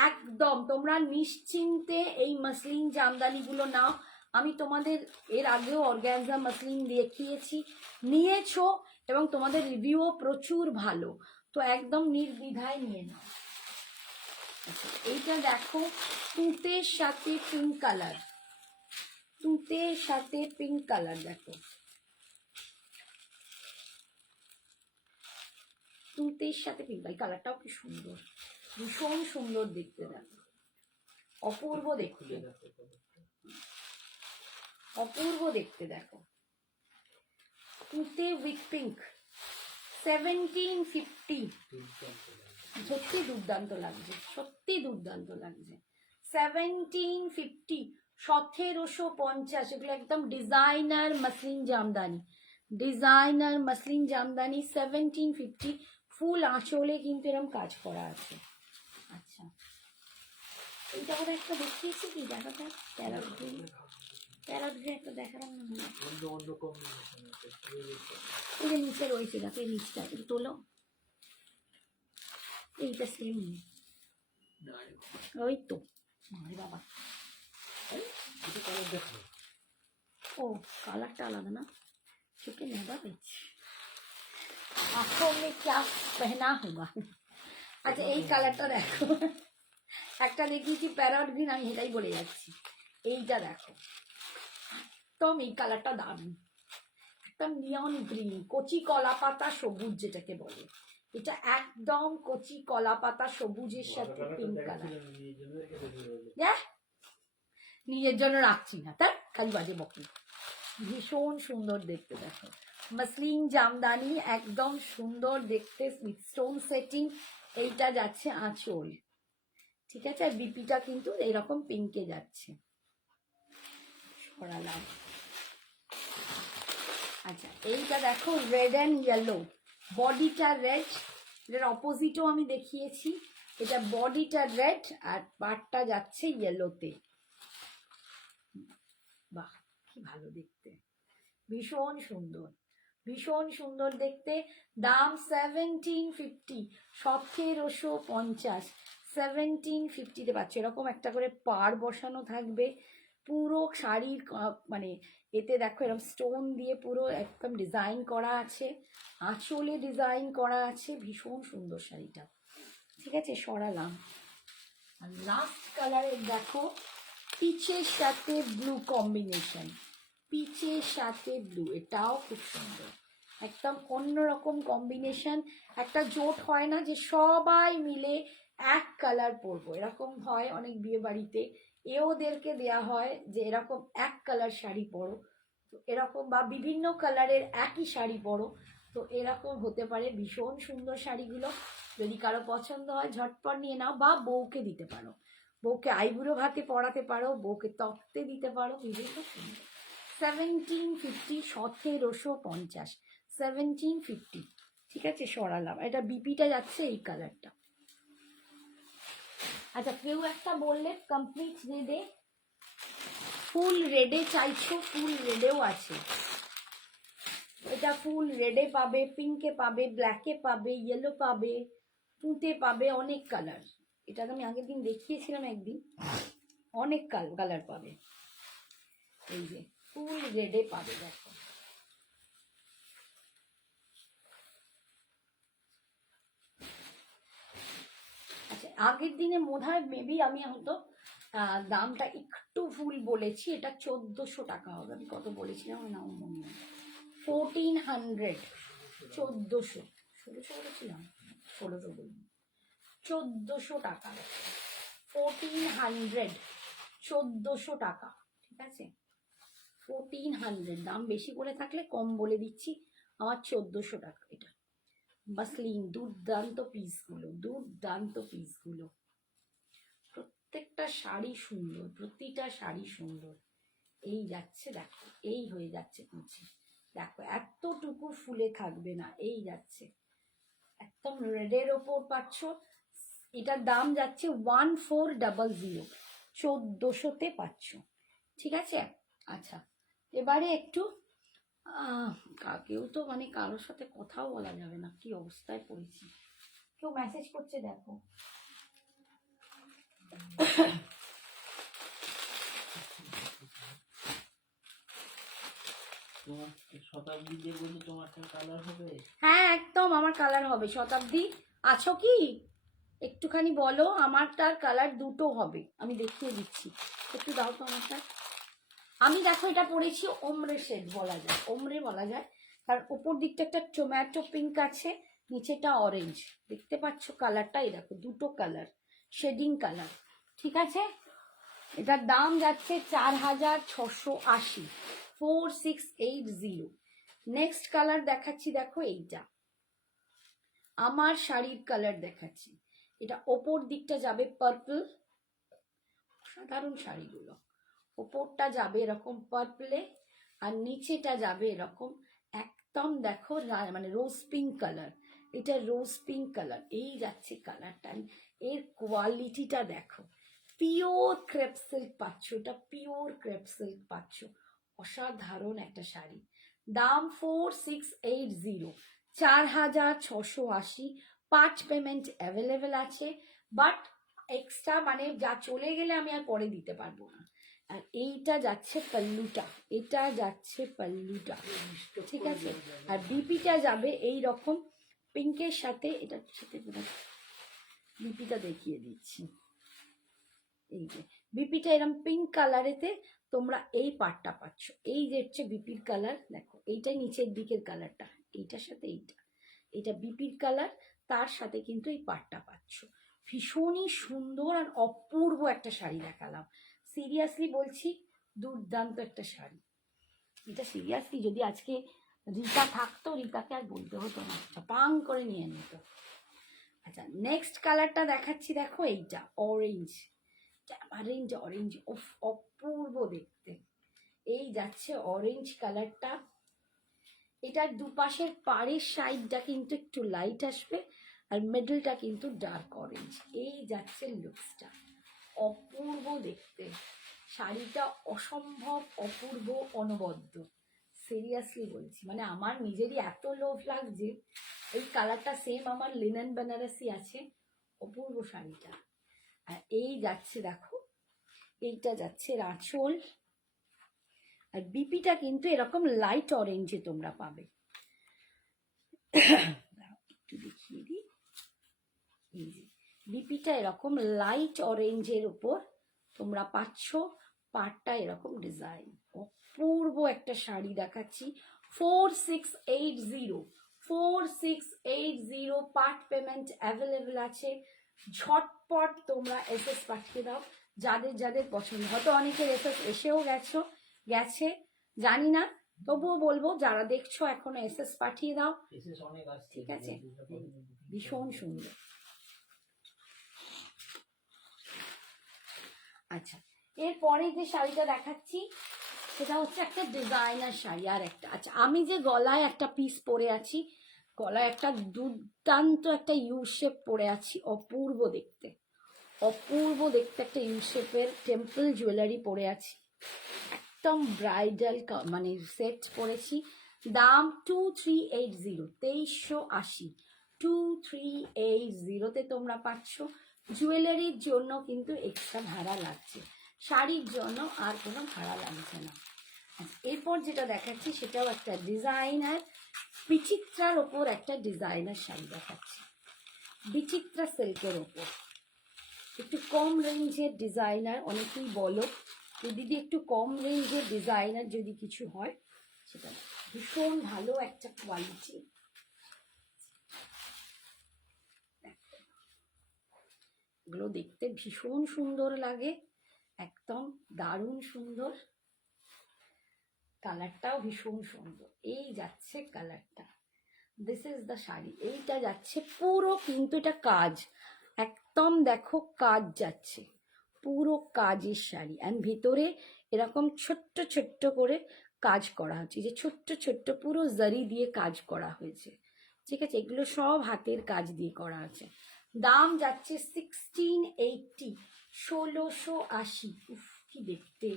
একদম তোমরা নিশ্চিন্তে এই মসলিন জামদানিগুলো নাও। আমি তোমাদের এর আগেও অর্গানজা মসলিন দেখিয়েছি, নিয়েছো, এবং তোমাদের রিভিউও প্রচুর ভালো, তো একদম নির্দ্বিধায় নিয়ে নাও। আচ্ছা, এইটা দেখো তুঁতের সাথে পিঙ্ক কালার, তুঁতের সাথে পিঙ্ক কালার, দেখো তুঁতের সাথে পিঙ্ক, এই কালারটাও কি সুন্দর, ভীষণ সুন্দর দেখতে, দেখো অপূর্ব দেখতে, অপূর্ব দেখতে। দেখো তুঁতে উইথ পিঙ্ক 1750, সত্যি দুর্দান্ত লাগছে, সত্যি দুর্দান্ত লাগছে। 1750, 1750, এগুলো একদম designer muslin Jamdani, designer muslin Jamdani 1750। ফুল আঁচলে কিন্তু এরকম কাজ করা আছে। আচ্ছা, এইটা বোধহয় একটা দেখিয়েছি কি, দেখাটা প্যারট গ্রিন, প্যারট গ্রিন একটা দেখালাম না? অন্য অন্য কম্বিনেশন আছে। এই যে নিচে রয়েছে, দেখো এই নিচটা একটু তোলো, এইটা সেম, ওই তো আরে বাবা, এটা কালার দেখো। ও কালারটা আলাদা না, চোখে নেবা পেয়েছি, आंखों में क्या पहना होगा। আচ্ছা এই কালারটা দেখো, একটা দেখিয়েছি প্যারট গ্রিন, আমি এটাই বলে যাচ্ছি, এইটা দেখো একদম, এই কালারটা দারুণ, একদম নিয়ন গ্রিন, কচি কলা পাতা সবুজ যেটাকে বলে, এটা একদম কচি কলা পাতা সবুজের সাথে পিঙ্ক কালার। নিজের জন্য রাখছি না, তাই খালি বাজে বকি। ভীষণ সুন্দর দেখতে, দেখো মসলিন জামদানি, একদম সুন্দর দেখতে, স্টোন সেটিং। এইটা যাচ্ছে আঁচল, ঠিক আছে, আর বিপিটা কিন্তু এরকম পিঙ্কে যাচ্ছে, সরালাম। আচ্ছা এইটা দেখো রেড অ্যান্ড ইয়েলো, বডিটা রেড, এটার অপোজিটও আমি দেখিয়েছি, এটা বডিটা রেড আর পাটটা যাচ্ছে ইয়েলোতে। বাহ কি ভালো দেখতে, ভীষণ সুন্দর, ভীষণ সুন্দর দেখতে। দাম 1750, 1750, 1750-তে পাচ্ছ। এরকম একটা করে পাড় বসানো থাকবে, পুরো শাড়ির মানে এতে দেখো এরকম স্টোন দিয়ে পুরো একদম ডিজাইন করা আছে, আঁচলে ডিজাইন করা আছে, ভীষণ সুন্দর শাড়িটা, ঠিক আছে, সরালাম। আর লাস্ট কালারের দেখো, পিচের সাথে ব্লু কম্বিনেশন, পিচের সাথে ব্লু, এটাও খুব সুন্দর, একদম অন্যরকম কম্বিনেশন। একটা জোট হয় না যে সবাই মিলে এক কালার পরবো, এরকম হয় অনেক বিয়ে বাড়িতে, ওদেরকে দেয়া হয় যে এরকম এক কালার শাড়ি পরো, তো এরকম, বা বিভিন্ন কালারের একই শাড়ি পরো, তো এরকম হতে পারে। ভীষণ সুন্দর শাড়িগুলো, যদি কারো পছন্দ হয় ঝটপট নিয়ে নাও, বা বউকে দিতে পারো, বউকে আইবুড়ো ভাতে পরাতে পারো, বউকে তক্তে দিতে পারো, বিভিন্ন সুন্দর। 1750, 1750, 1750, ঠিক আছে, সরালাম। এটা বিপিটা যাচ্ছে এই কালারটা। আচ্ছা কেউ একটা বললে কমপ্লিট রেডে, ফুল রেডে চাইছো, ফুল রেডেও আছে, এটা ফুল রেডে পাবে, পিঙ্কে পাবে, ব্ল্যাকে পাবে, ইয়েলো পাবে, পুঁতে পাবে, অনেক কালার। এটা আমি আগের দিন দেখিয়েছিলাম একদিন, অনেক কালার পাবে। এই যে ফুল রেডে পাবে, দেখো আচ্ছা আগের দিনে বোধহয় মেবি আমি হয়তো দামটা একটু ভুল বলেছি, এটা 1400 টাকা হবে, আমি কত বলেছিলাম আমার নাম মনে নেই, 1400, 1400, 1600 বলেছিলাম, 1600 বললাম, 1400 টাকা, 1400, 1400 টাকা, ঠিক আছে, 1400, দাম বেশি করে থাকলে কম বলে দিচ্ছি, আমার 1400 টাকা। এটা মাসলিন, দুর্দান্ত পিসগুলো, দুর্দান্ত পিসগুলো, প্রত্যেকটা শাড়ি সুন্দর, প্রতিটা শাড়ি সুন্দর। এই যাচ্ছে দেখো, এই হয়ে যাচ্ছে কুচি, দেখো এতটুকু ফুলে থাকবে না, এই যাচ্ছে একদম রেডের ওপর পাচ্ছ। এটার দাম যাচ্ছে 1400, 1400-তে পাচ্ছ, ঠিক আছে। আচ্ছা এবারে একটু কেউ তো মানে কারোর সাথে কথাও বলা যাবে না, কি অবস্থায় পড়েছি, কেউ মেসেজ করছে দেখো। তোমার শতাব্দী যে বলি তোমারটা কালার হবে? হ্যাঁ একদম আমার কালার হবে। শতাব্দী আছো কি, একটুখানি বলো, আমারটার কালার দুটো হবে, আমি দেখিয়ে দিচ্ছি, একটু দাও তো আমারটা। আমি দেখো এটা পরেছি ওমরে শেড বলা যায়, ওমরে বলা যায়, কারণ উপর দিকটা একটা টমেটো পিঙ্ক আছে, নিচেটা অরেঞ্জ, দেখতে পাচ্ছ কালারটা, এই দেখো দুটো কালার, শেডিং কালার, ঠিক আছে। এটার দাম যাচ্ছে 4680, 4680। নেক্সট কালার দেখাচ্ছি, দেখো এইটা, আমার শাড়ির কালার দেখাচ্ছি। এটা ওপর দিকটা যাবে পার্পল, সাধারণ শাড়িগুলো ওপরটা যাবে এরকম পার্পলে, আর নিচেটা যাবে এরকম একদম দেখো মানে রোজ পিঙ্ক কালার। এটা রোজ পিঙ্ক কালার, এই যাচ্ছে কালারটা। এর কোয়ালিটিটা দেখো, পিওর ক্রেপ সিল্ক পাচ্ছ, এটা পিওর ক্রেপ সিল্ক পাচ্ছ। অসাধারণ একটা শাড়ি। দাম 4680, 4680। পার্ট পেমেন্ট অ্যাভেলেবেল আছে, বাট এক্সট্রা মানে যা চলে গেলে আমি আর পরে দিতে পারবো না। আর এইটা যাচ্ছে পাল্লুটা, এটা যাচ্ছে পাল্লুটা, ঠিক আছে। আর বিপিটা যাবে এই রকম পিঙ্কের সাথে, এটার সাথে বিপিটা দেখিয়ে দিচ্ছি। এই যে বিপিটা এরকম পিঙ্ক কালারেতে তোমরা এই পাটটা পাচ্ছ। এই যে হচ্ছে বিপির কালার, দেখো এইটাই নিচের দিকের কালারটা, এইটার সাথে এটা বিপির কালার, তার সাথে কিন্তু এই পাটটা পাচ্ছ। ভীষণই সুন্দর আর অপূর্ব একটা শাড়ি দেখালাম, সিরিয়াসলি বলছি, দুর্দান্ত একটা শাড়ি। এটা সিরিয়াসলি যদি আজকে রিতা থাকতো, রিতাকে আর বলতে হতো না, পাং করে নিয়ে নিত। আচ্ছা, নেক্সট কালারটা দেখাচ্ছি, দেখো এইটা অরেঞ্জ, অরেঞ্জ অপূর্ব দেখতে। এই যাচ্ছে অরেঞ্জ কালারটা, এটার দুপাশের পাড়ের সাইডটা কিন্তু একটু লাইট আসবে, আর মিডলটা কিন্তু ডার্ক অরেঞ্জ। এই যাচ্ছে লুকসটা, অপূর্ব দেখতে। শাড়িটা অসম্ভব অপূর্ব, অনবদ্য, সিরিয়াসলি বলছি। মানে আমার নিজেরই এত লোভ লাগছে। এই কালারটা সেম আমার লিনেন বেনারসি আছে, অপূর্ব শাড়িটা। আর এই যাচ্ছে দেখো, এইটা যাচ্ছে আঁচল, আর বিপিটা কিন্তু এরকম লাইট অরেঞ্জে তোমরা পাবে। একটু দেখিয়ে দিই, এই যে বিপিটা এরকম লাইট অরেঞ্জের উপর তোমরা পাচ্ছ, পাটটা এরকম ডিজাইন। অপূর্ব একটা শাড়ি দেখাচ্ছি, 4680, 4680। পার্ট পেমেন্ট অ্যাভেলেবেল আছে, ঝটপট তোমরা এসএস পাঠিয়ে দাও যাদের যাদের পছন্দ। হয়তো অনেকের এসএস এসেও গেছে জানি না, তবুও বলবো যারা দেখছো এখনো এসএস পাঠিয়ে দাও, ঠিক আছে। ভীষণ সুন্দর। আচ্ছা, এরপরে যে শাড়িটা দেখাচ্ছি সেটা হচ্ছে একটা ডিজাইনার শাড়ি। আর একটা, আচ্ছা, আমি যে গলায় একটা পিস পরে আছি, গলায় একটা দুর্দান্ত একটা ইউ শেপ পরে আছি, অপূর্ব দেখতে, অপূর্ব দেখতে একটা ইউ শেপের টেম্পল জুয়েলারি পরে আছি, একদম ব্রাইডাল মানে সেট পরেছি। দাম 2380, 2380, 2380-তে তোমরা পাচ্ছ। জুয়েলারির জন্য কিন্তু এক্সট্রা ভাড়া লাগছে, শাড়ির জন্য আর কোনো ভাড়া লাগছে না। এরপর যেটা দেখাচ্ছি সেটাও একটা ডিজাইনার, বিচিত্রার ওপর একটা ডিজাইনার শাড়ি দেখাচ্ছি, বিচিত্রা সিল্কের ওপর। একটু কম রেঞ্জের ডিজাইনার, অনেকেই বলো যে দিদি একটু কম রেঞ্জের ডিজাইনার যদি কিছু হয়, সেটা ভীষণ ভালো একটা কোয়ালিটি। এগুলো দেখতে ভীষণ সুন্দর লাগে, একদম দারুণ সুন্দর, কালারটাও ভীষণ সুন্দর। এই যাচ্ছে কালারটা, দিস ইজ দ্য শাড়ি। এইটা যাচ্ছে পুরো কিন্তু এটা কাজ, একদম দেখো কাজ যাচ্ছে, পুরো কাজের শাড়ি। অ্যান্ড ভিতরে এরকম ছোট্ট ছোট্ট করে কাজ করা হচ্ছে, যে ছোট্ট ছোট্ট পুরো জারি দিয়ে কাজ করা হয়েছে, ঠিক আছে। এগুলো সব হাতের কাজ দিয়ে করা আছে। দাম যাচ্ছে 1680, 1680। উফ, কি দেখতে,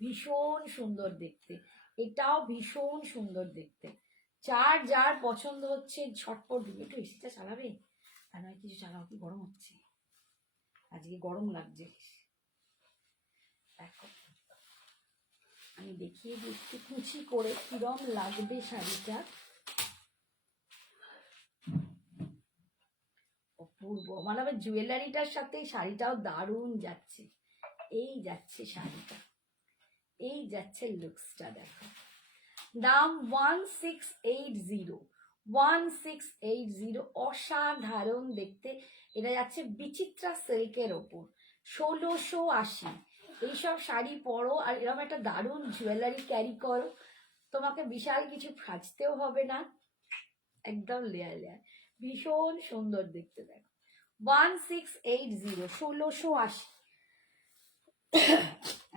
ভীষণ সুন্দর দেখতে, এটাও ভীষণ সুন্দর দেখতে। যার পছন্দ হচ্ছে ঝটপট দিবে। একটু এসিটা চালাবে, আর নয় কিছু চালাও, কি গরম হচ্ছে, আজকে গরম লাগছে। দেখো আমি দেখিয়ে দিই একটু কুচি করে কিরম লাগবে শাড়িটা, অপূর্ব। আমার আবার জুয়েলারিটার সাথে শাড়িটাও দারুণ যাচ্ছে। এই যাচ্ছে শাড়িটা, এই যাচ্ছে লুকসটা দেখো। দাম 1680, 1680, অসাধারণ দেখতে। এটা যাচ্ছে বিচিত্রা সিল্কের ওপর, 1680। এইসব শাড়ি পরো আর এরকম একটা দারুণ জুয়েলারি ক্যারি করো, তোমাকে বিশাল কিছু সাজতেও হবে না, একদম লেয়ার লেয়ার। ভীষণ সুন্দর দেখতে দেখো। 1680, 1680।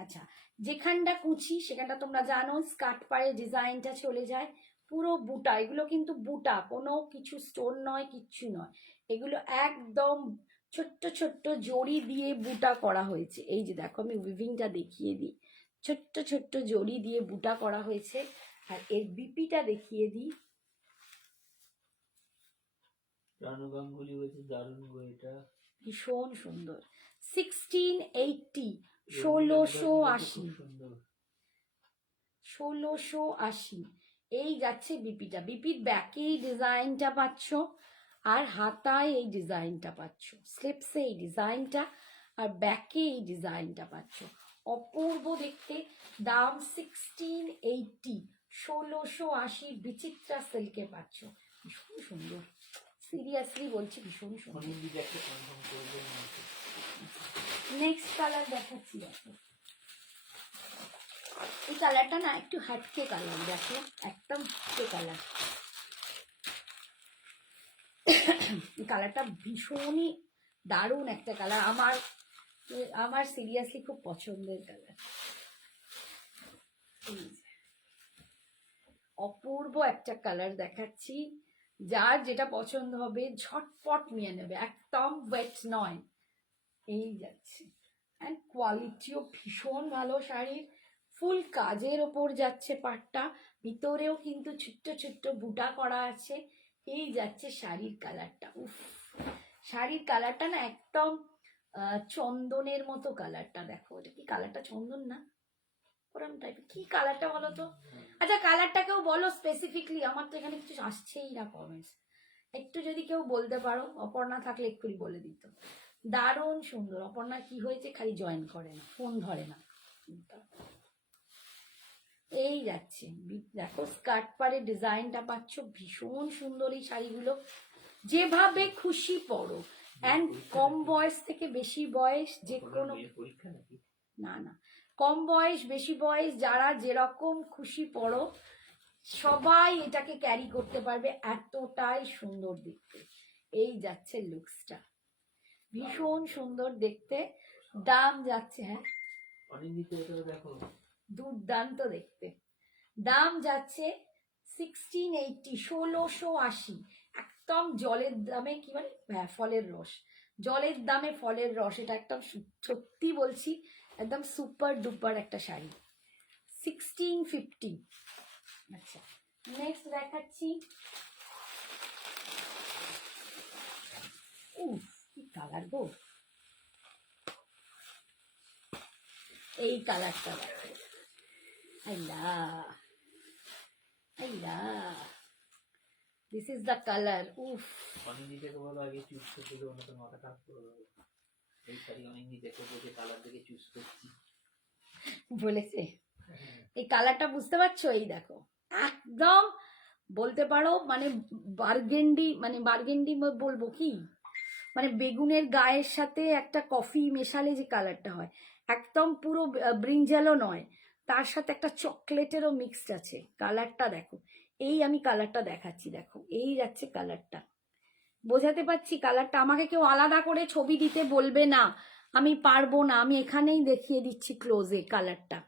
আচ্ছা, যেখানটা কুচি সেখানটা তোমরা জানো স্কার্ট পাড়ে ডিজাইনটা চলে যায় পুরো বুটা। এগুলো কিন্তু বুটা, কোনো কিছু স্টোন নয়, কিচ্ছু নয়, এগুলো একদম ছোট্ট ছোট্ট জড়ি দিয়ে বুটা করা হয়েছে। এই যে দেখো, আমি উইভিংটা দেখিয়ে দিই, ছোট্ট ছোট্ট জড়ি দিয়ে বুটা করা হয়েছে। আর এর বিপিটা দেখিয়ে দিই, রানু গাঙ্গুলি বলছে দারুণ গো এটা। ভীষণ সুন্দর। 1680, 1680, সুন্দর। 1680। এই যাচ্ছে বিপিটা। বিপির ব্যাকে এই ডিজাইনটা পাচ্ছ, আর হাতায় এই ডিজাইনটা পাচ্ছ, স্লিপসে এই ডিজাইনটা, আর ব্যাকে এই ডিজাইনটা পাচ্ছ। অপূর্ব দেখতে। দাম 1680, 1680 বিচিত্রা সিল্কে পাচ্ছ। ভীষণ সুন্দর, সিরিয়াসলি বলছি, ভীষণ সুন্দর। অনিন্দিতা একটা কনফার্ম করে দেন আমাকে। নেক্সট কালার দেখাচ্ছি, দেখো এই কালারটা না একটু হাটকে কালার, দেখো একদম হাটকে কালার। এই কালারটা ভীষণই দারুণ একটা কালার, আমার সিরিয়াসলি খুব পছন্দের কালার। অপূর্ব একটা কালার দেখাচ্ছি, যার যেটা পছন্দ হবে ঝটপট নিয়ে নেবে, একদম ওয়েট নয়। এই যাচ্ছে, অ্যান্ড কোয়ালিটিও ভীষণ ভালো শাড়ির, ফুল কাজের ওপর যাচ্ছে পাটটা, ভিতরেও কিন্তু ছোট্ট ছোট্ট বুটা করা আছে। এই যাচ্ছে শাড়ির কালারটা। উফ, শাড়ির কালারটা না একদম চন্দনের মতো কালারটা। দেখো এটা কি কালারটা, চন্দন না ওরম টাইপের কি কালারটা বলো তো? আচ্ছা কালারটা কেউ বলো স্পেসিফিকলি, আমার তো এখানে কিছু আসছেই না কমেন্টস। একটু যদি কেউ বলতে পারো, অপর্ণা থাকলে একটুই বলে দিত। দারুণ সুন্দর। অপর্ণা কি হয়েছে, খালি জয়েন করে না, ফোন ধরে না। এই যাচ্ছে, দেখো স্কার্ট পাড়ের ডিজাইনটা পাচ্ছ, ভীষণ সুন্দর এই শাড়িগুলো। যেভাবে খুশি পরো, অ্যান্ড কম বয়স থেকে বেশি বয়স যে কোনো, পরীক্ষা নাকি? না না, কম বয়স বেশি বয়স যারা যেরকম খুশি পরো, সবাই এটাকে ক্যারি করতে পারবে, এতটাই সুন্দর দেখতে। এই যাচ্ছে লুকসটা, ভীষণ সুন্দর দেখতে। দাম যাচ্ছে, হ্যাঁ অনিন্দিতা এটা দেখো, দুর্দান্ত দেখতে। দাম যাচ্ছে 1680, 1680। একদম জলের দামে, কি বলে, হ্যাঁ ফলের রস, জলের দামে ফলের রস। এটা একদম সত্যি বলছি, একদম সুপার ডুপার একটা শাড়ি। 1650। আচ্ছা নেক্সট দেখাচ্ছি, উফ কি কালার গো, এই কালারটা দেখো, দিস ইজ দ্য কালার। উফ, অনিন্দিতাকে বলো আগে চুজ করতে দেবো না তো মাথা খারাপ করে দেবো। এই শাড়ি অনিন্দিতাকে বসে কালার দেখে চুজ করছি বলেছে এই কালারটা বুঝতে পারছো? এই দেখো একদম বলতে পারো মানে বার্গেন্ডি, মানে বার্গেন্ডি বলবো কি, মানে বেগুনের গায়ের সাথে একটা কফি মেশালে যে কালারটা হয়, একদম পুরো ব্রিঞ্জালও নয়, তার সাথে একটা চকলেটেরও মিক্সড আছে। কালারটা দেখো, এই আমি কালারটা দেখাচ্ছি, দেখো এই যাচ্ছে কালারটা। বোঝাতে পারছি কালারটা? আমাকে কেউ আলাদা করে ছবি দিতে বলবে না, আমি পারবো না, আমি এখানেই দেখিয়ে দিচ্ছি ক্লোজে কালারটা।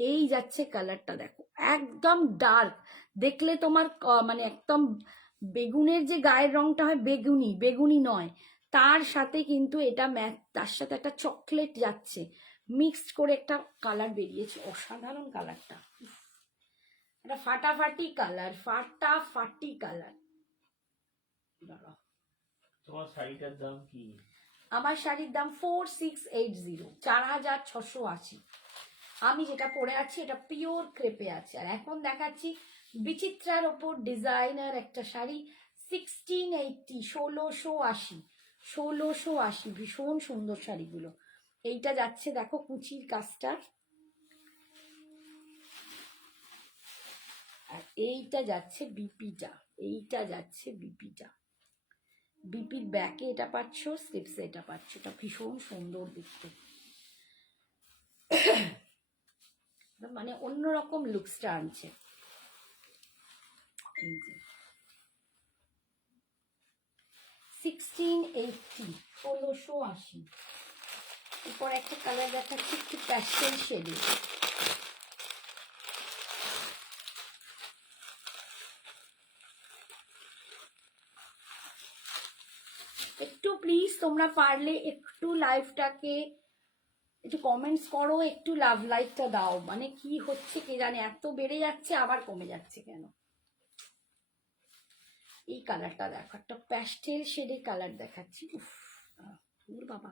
এই যাচ্ছে কালারটা, দেখো একদম ডার্ক, দেখলে তোমার মানে একদম বেগুনের যে গায়ের রংটা হয় বেগুনি, বেগুনি নয়, তার সাথে কিন্তু এটা তার সাথে একটা চকলেট যাচ্ছে, মিক্সড করে একটা কালার বেরিয়েছে। অসাধারণ কালারটা, একটা ফাটাফাটি কালার, ফাটাফাটি কালার। তোমার শাড়িটার দাম কি? আমার শাড়ির দাম 4680, 4680। আমি যেটা পরে আছি এটা পিওর ক্রেপে আছে। আর এখন দেখাচ্ছি বিচিত্রার ওপর ডিজাইনার একটা শাড়ি, 1680, 1680, 1680। ভীষণ সুন্দর শাড়িগুলো। এইটা যাচ্ছে দেখো কুচির কাজটা, আর এইটা যাচ্ছে বিপিটা, এইটা যাচ্ছে বিপিটা, বিপির ব্যাকে এটা পাচ্ছ, স্লিপসে এটা পাচ্ছ। এটা ভীষণ সুন্দর দেখতে, মানে অন্যরকম লুকসটা আনছে। এই যে 1680, 1680। এরপর একটা কালার দেখাচ্ছি একটু প্যাস্টেল শেডে। একটু প্লিজ তোমরা পারলে একটু লাইভটাকে একটু কমেন্টস করো, একটু লাভ লাইকটা দাও। মানে কি হচ্ছে কে জানে, এত বেড়ে যাচ্ছে আবার কমে যাচ্ছে কেন। এই কালারটা দেখো, একটা প্যাস্টেল শেডের কালার দেখাচ্ছি। উফ দূর বাবা,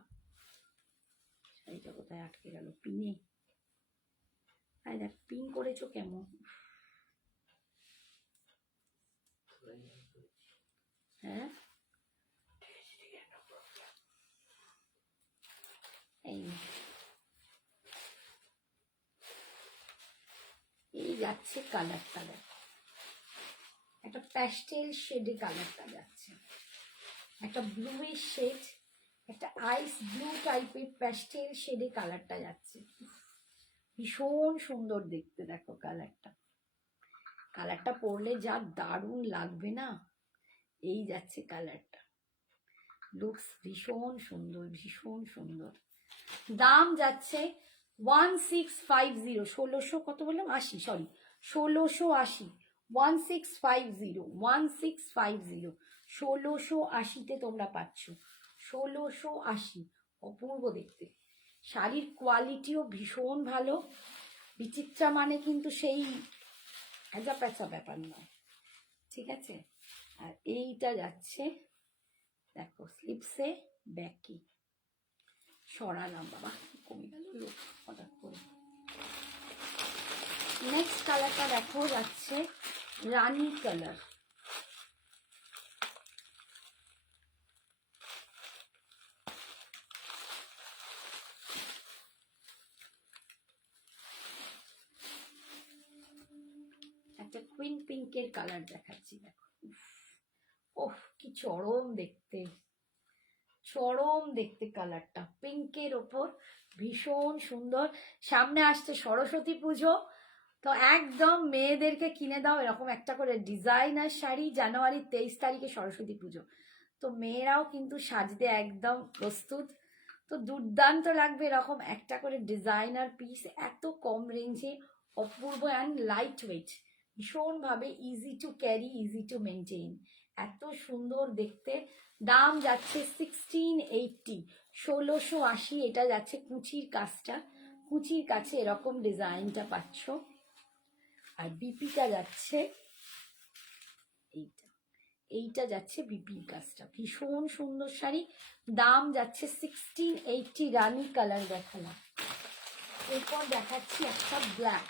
শাড়িটা কোথায় আটকে গেল? পিনে। হ্যাঁ দেখ পিন করেছো কেমন। হ্যাঁ এই এই যাচ্ছে কালারটা দেখো, একটা প্যাস্টেল শেডে কালারটা যাচ্ছে, একটা ব্লুইশ শেড, একটা আইস ব্লু টাইপের প্যাস্টেল শেডে কালারটা যাচ্ছে। ভীষণ সুন্দর দেখতে দেখো কালারটা। কালারটা পরলে যা দারুণ লাগবে না। এই যাচ্ছে কালারটা, লুকস ভীষণ সুন্দর, ভীষণ সুন্দর। দাম যাচ্ছে 1650, 1600 কত বললাম 80, সরি 1680, 1650, 1650, 1680-তে তোমরা পাচ্ছ। 1680, অপূর্ব দেখতে। শাড়ির কোয়ালিটিও ভীষণ ভালো। বিচিত্রা মানে কিন্তু সেই এজা প্যাচা ব্যাপার নয়, ঠিক আছে। আর এইটা যাচ্ছে দেখো স্লিপসে ব্যাকি। সরালাম বাবা, কমে গেল লোক হঠাৎ করে। নেক্সট কালারটা দেখো যাচ্ছে রানী কালার। একটা কুইন পিঙ্কের কালার দেখাচ্ছি দেখো। ওহ কি চরম দেখতে, চরম দেখতে কালারটা, পিঙ্কের ওপর ভীষণ সুন্দর। সামনে আসছে সরস্বতী পুজো, তো একদম মেয়েদেরকে কিনে দাও এরকম একটা করে ডিজাইনার শাড়ি। জানুয়ারির 23 তারিখে সরস্বতী পুজো, তো মেয়েরাও কিন্তু সাজতে একদম প্রস্তুত। তো দুর্দান্ত লাগবে এরকম একটা করে ডিজাইনার পিস, এত কম রেঞ্জে, অপূর্ব অ্যান্ড লাইট ওয়েট, ভীষণভাবে easy to carry, easy to maintain, এত সুন্দর দেখতে। দাম যাচ্ছে 1680, 1680। এটা যাচ্ছে কুচির কাজটা, কুচির কাছে এরকম ডিজাইনটা পাচ্ছ। আর বিপিটা যাচ্ছে এইটা, এইটা যাচ্ছে বিপির কাজটা, ভীষণ সুন্দর শাড়ি। দাম যাচ্ছে 1680। রানী কালার দেখালাম, এরপর দেখাচ্ছি একটা ব্ল্যাক,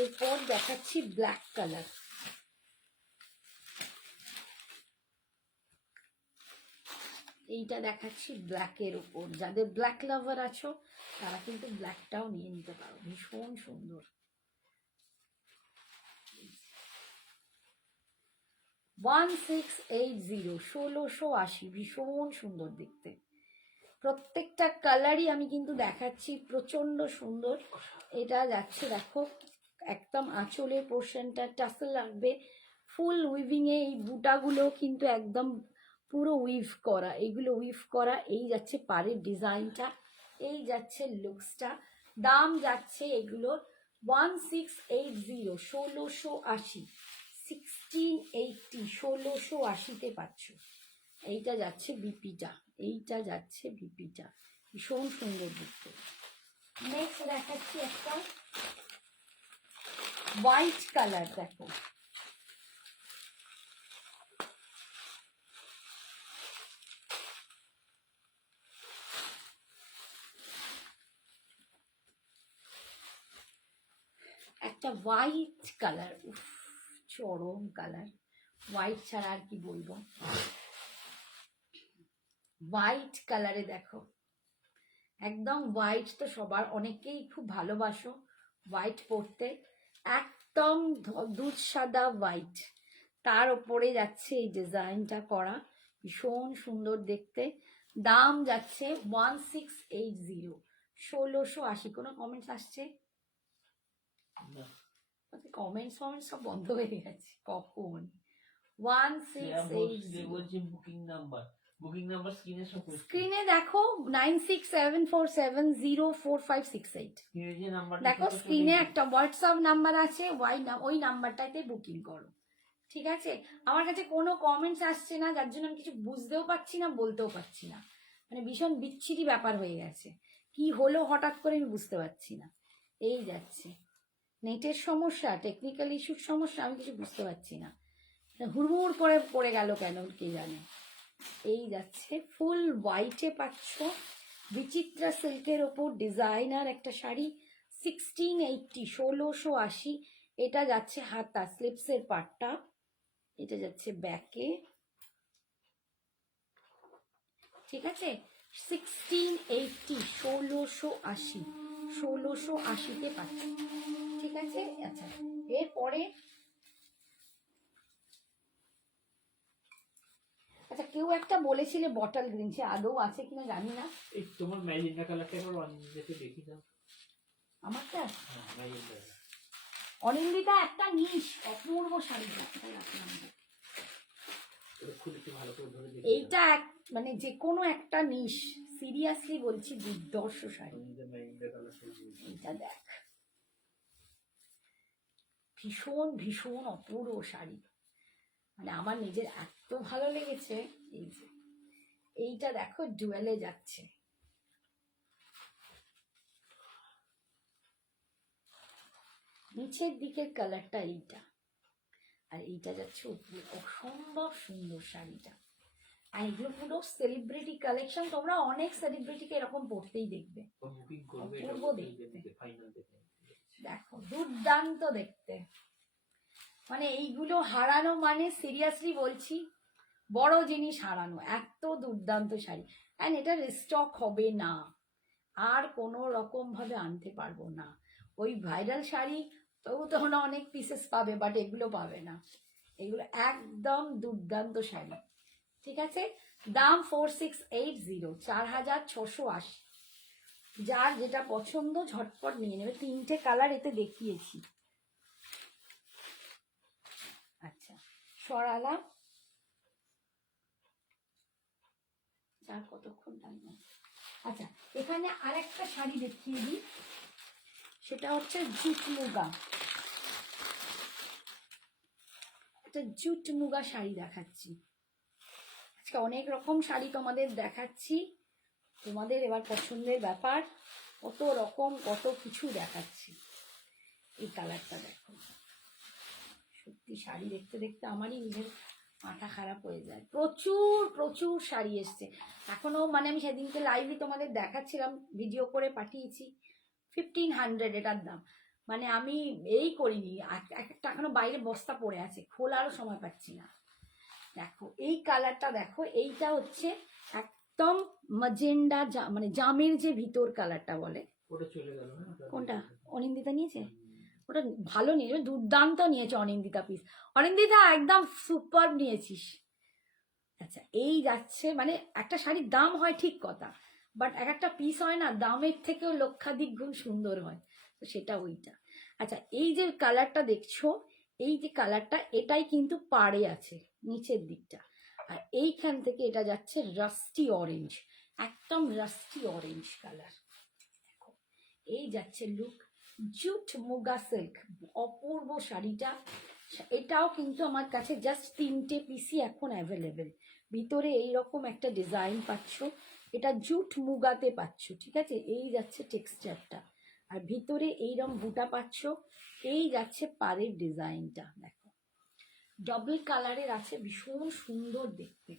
এরপর দেখাচ্ছি ব্ল্যাক কালার। এইটা দেখাচ্ছি ব্ল্যাকের উপর। যাদের ব্ল্যাক লাভার আছো তারা কিন্তু ব্ল্যাকটাও নিয়ে নিতে পারো, ভীষণ সুন্দর। 1680, 1680, ভীষণ সুন্দর দেখতে। প্রত্যেকটা কালারই আমি কিন্তু দেখাচ্ছি, প্রচন্ড সুন্দর। এটা যাচ্ছে দেখো একদম আঁচলের পোর্শনটা টাসেল লাগবে, ফুল উইভিং এ। এই বুটাগুলো কিন্তু একদম পুরো উইভ করা, এইগুলো উইভ করা। এই যাচ্ছে পাড়ের ডিজাইনটা, এই যাচ্ছে লুকসটা। দাম যাচ্ছে এগুলোর 1680, 1680, 1680, 1680-তে পাচ্ছ। এইটা যাচ্ছে বিপিটা, এইটা যাচ্ছে বিপিটা, ভীষণ সুন্দর দেখতে। নেক্সট দেখাচ্ছি একটা হোয়াইট কালার দেখো, একটা হোয়াইট কালার, চরম কালার। হোয়াইট ছাড়া আর কি বলবো, হোয়াইট কালারে দেখো একদম হোয়াইট তো সবার, অনেকেই খুব ভালোবাসো হোয়াইট পরতে। একদম দুধ সাদা হোয়াইট, তার ওপরে যাচ্ছে এই ডিজাইনটা করা, ভীষণ সুন্দর দেখতে। দাম যাচ্ছে 1680, 1680। কোনো কমেন্টস আসছে? কমেন্টস সব বন্ধ হয়ে গেছে কখন। 1680। বলছি বুকিং নাম্বার স্ক্রিনে শো করছে। স্ক্রিনে দেখো 9674704568। স্ক্রিনে যে নাম্বার দেখো স্ক্রিনে একটা হোয়াটসঅ্যাপ নাম্বার আছে, ওই নাম্বারটাতে বুকিং করো, ঠিক আছে? আমার কাছে কোনো কমেন্টস আসছে না, যার জন্য আমি কিছু বুঝতেও পারছি না, বলতেও পারছি না। মানে ভীষণ বিচ্ছিরি ব্যাপার হয়ে গেছে, কি হলো হঠাৎ করে আমি বুঝতে পারছি না। এই যাচ্ছে, নেটের সমস্যা, টেকনিক্যাল ইস্যুর সমস্যা, আমি কিছু বুঝতে পারছি না, হুড়মুড় করে পড়ে গেল কেন কে জানে। এই যাচ্ছে, ফুল হোয়াইটে পাচ্ছ, বিচিত্রা সিল্কের ওপর ডিজাইনার একটা শাড়ি, 1680, 1680। এটা যাচ্ছে হাতা, স্লিপসের পাটটা, এটা যাচ্ছে ব্যাকে, ঠিক আছে? 1680, 1680, 1680-তে পাচ্ছ, ঠিক আছে? আচ্ছা, এরপরে আচ্ছা, কেউ একটা বলেছিলে বটল গ্রিন, সে আদৌ আছে কিনা জানি না। এই তোমার ম্যাজেন্টা কালারটা একবার অনিন্দিতাকে দেখি দাও। আমারটা হ্যাঁ ম্যাজেন্টা। অনিন্দিতা একটা নিস অপূর্ব শাড়ি রাখলাম, এটা খুব একটু ভালো করে ধরে দেখি। এইটা মানে যে কোনো একটা নিস, সিরিয়াসলি বলছি, দুর্ধর্ষ শাড়ি। ম্যাজেন্টা কালারটা এইটা দেখ, ভীষণ ভীষণ অপূর্ব শাড়ি, মানে আমার নিজের এত ভালো লেগেছে। এই যে এইটা দেখো, ডুয়েলে যাচ্ছে, নিচের দিকের কালারটা এইটা, আর এইটা যাচ্ছে উপরে, অসম্ভব সুন্দর শাড়িটা। আর এগুলো পুরো সেলিব্রিটি কালেকশন, তোমরা অনেক সেলিব্রিটিকে এরকম পড়তেই দেখবে, বুকিং করবে অপূর্ব এটা দেখতে। ফাইনাল দেখে। দেখো দুর্দান্ত দেখতে, মানে এইগুলো হারানো মানে সিরিয়াসলি বলছি বড় জিনিস হারানো, এত দুর্দান্ত শাড়ি। অ্যান্ড এটা রিস্টক হবে না, আর কোনো রকম ভাবে আনতে পারবো না। ওই ভাইরাল শাড়ি তবু তোমরা অনেক পিসেস পাবে, বাট এগুলো পাবে না, এগুলো একদম দুর্দান্ত শাড়ি, ঠিক আছে? দাম 4680, 4680। যার যেটা পছন্দ ঝটপট নিয়ে নেবে, 3টে কালার এতে দেখিয়েছি। আচ্ছা, সরালাম, আর কতক্ষণ টাইম আছে? আচ্ছা, এখানে আরেকটা শাড়ি দেখিয়ে দিই, সেটা হচ্ছে জুট মুগা, একটা জুট মুগা শাড়ি দেখাচ্ছি আজকে। অনেক রকম শাড়ি তোমাদের দেখাচ্ছি, তোমাদের এবার পছন্দের ব্যাপার, কত রকম কত কিছু দেখাচ্ছি। এই কালারটা দেখো, সত্যি শাড়ি দেখতে দেখতে আমারই নিজের মাথা খারাপ হয়ে যায়। প্রচুর প্রচুর শাড়ি এসছে এখনো, মানে আমি সেদিনকে লাইভে তোমাদের দেখাচ্ছিলাম, ভিডিও করে পাঠিয়েছি, 1500 এটার দাম। মানে আমি এই করিনি, একটা এখনো বাইরে বস্তা পড়ে আছে, খোলারও সময় পাচ্ছি না। দেখো এই কালারটা দেখো, এইটা হচ্ছে একদম ম্যাজেন্ডা, মানে জামের যে ভিতর কালারটা বলে। ওটা চলে গেল না? কোনটা অনিন্দিতা নিয়েছে? ওটা ভালো নিয়েছে, দুর্দান্ত নিয়েছে অনিন্দিতা পিস। অনিন্দিতা একদম সুপার নিয়েছিস। আচ্ছা, এই যাচ্ছে, মানে একটা শাড়ির দাম হয় ঠিক কথা, বাট এক একটা পিস হয় না, দামের থেকেও লক্ষাধিক গুণ সুন্দর হয়, তো সেটা ওইটা। আচ্ছা, এই যে কালারটা দেখছো, এই যে কালারটা, এটাই কিন্তু পাড়ে আছে নিচের দিকটা, আর এইখান থেকে এটা যাচ্ছে রাস্টি অরেঞ্জ, একদম রাস্টি অরেঞ্জ কালার। দেখো এই যাচ্ছে লুক, জুট মুগা সিল্ক, অপূর্ব শাড়িটা। এটাও কিন্তু আমার কাছে জাস্ট 3টে পিসই এখন অ্যাভেলেবেল। ভিতরে এইরকম একটা ডিজাইন পাচ্ছ, এটা জুট মুগাতে পাচ্ছ, ঠিক আছে? এই যাচ্ছে টেক্সচারটা, আর ভিতরে এইরকম বুটা পাচ্ছ, এই যাচ্ছে পাড়ের ডিজাইনটা। দেখো ডবল কালারের আছে, ভীষণ সুন্দর দেখতে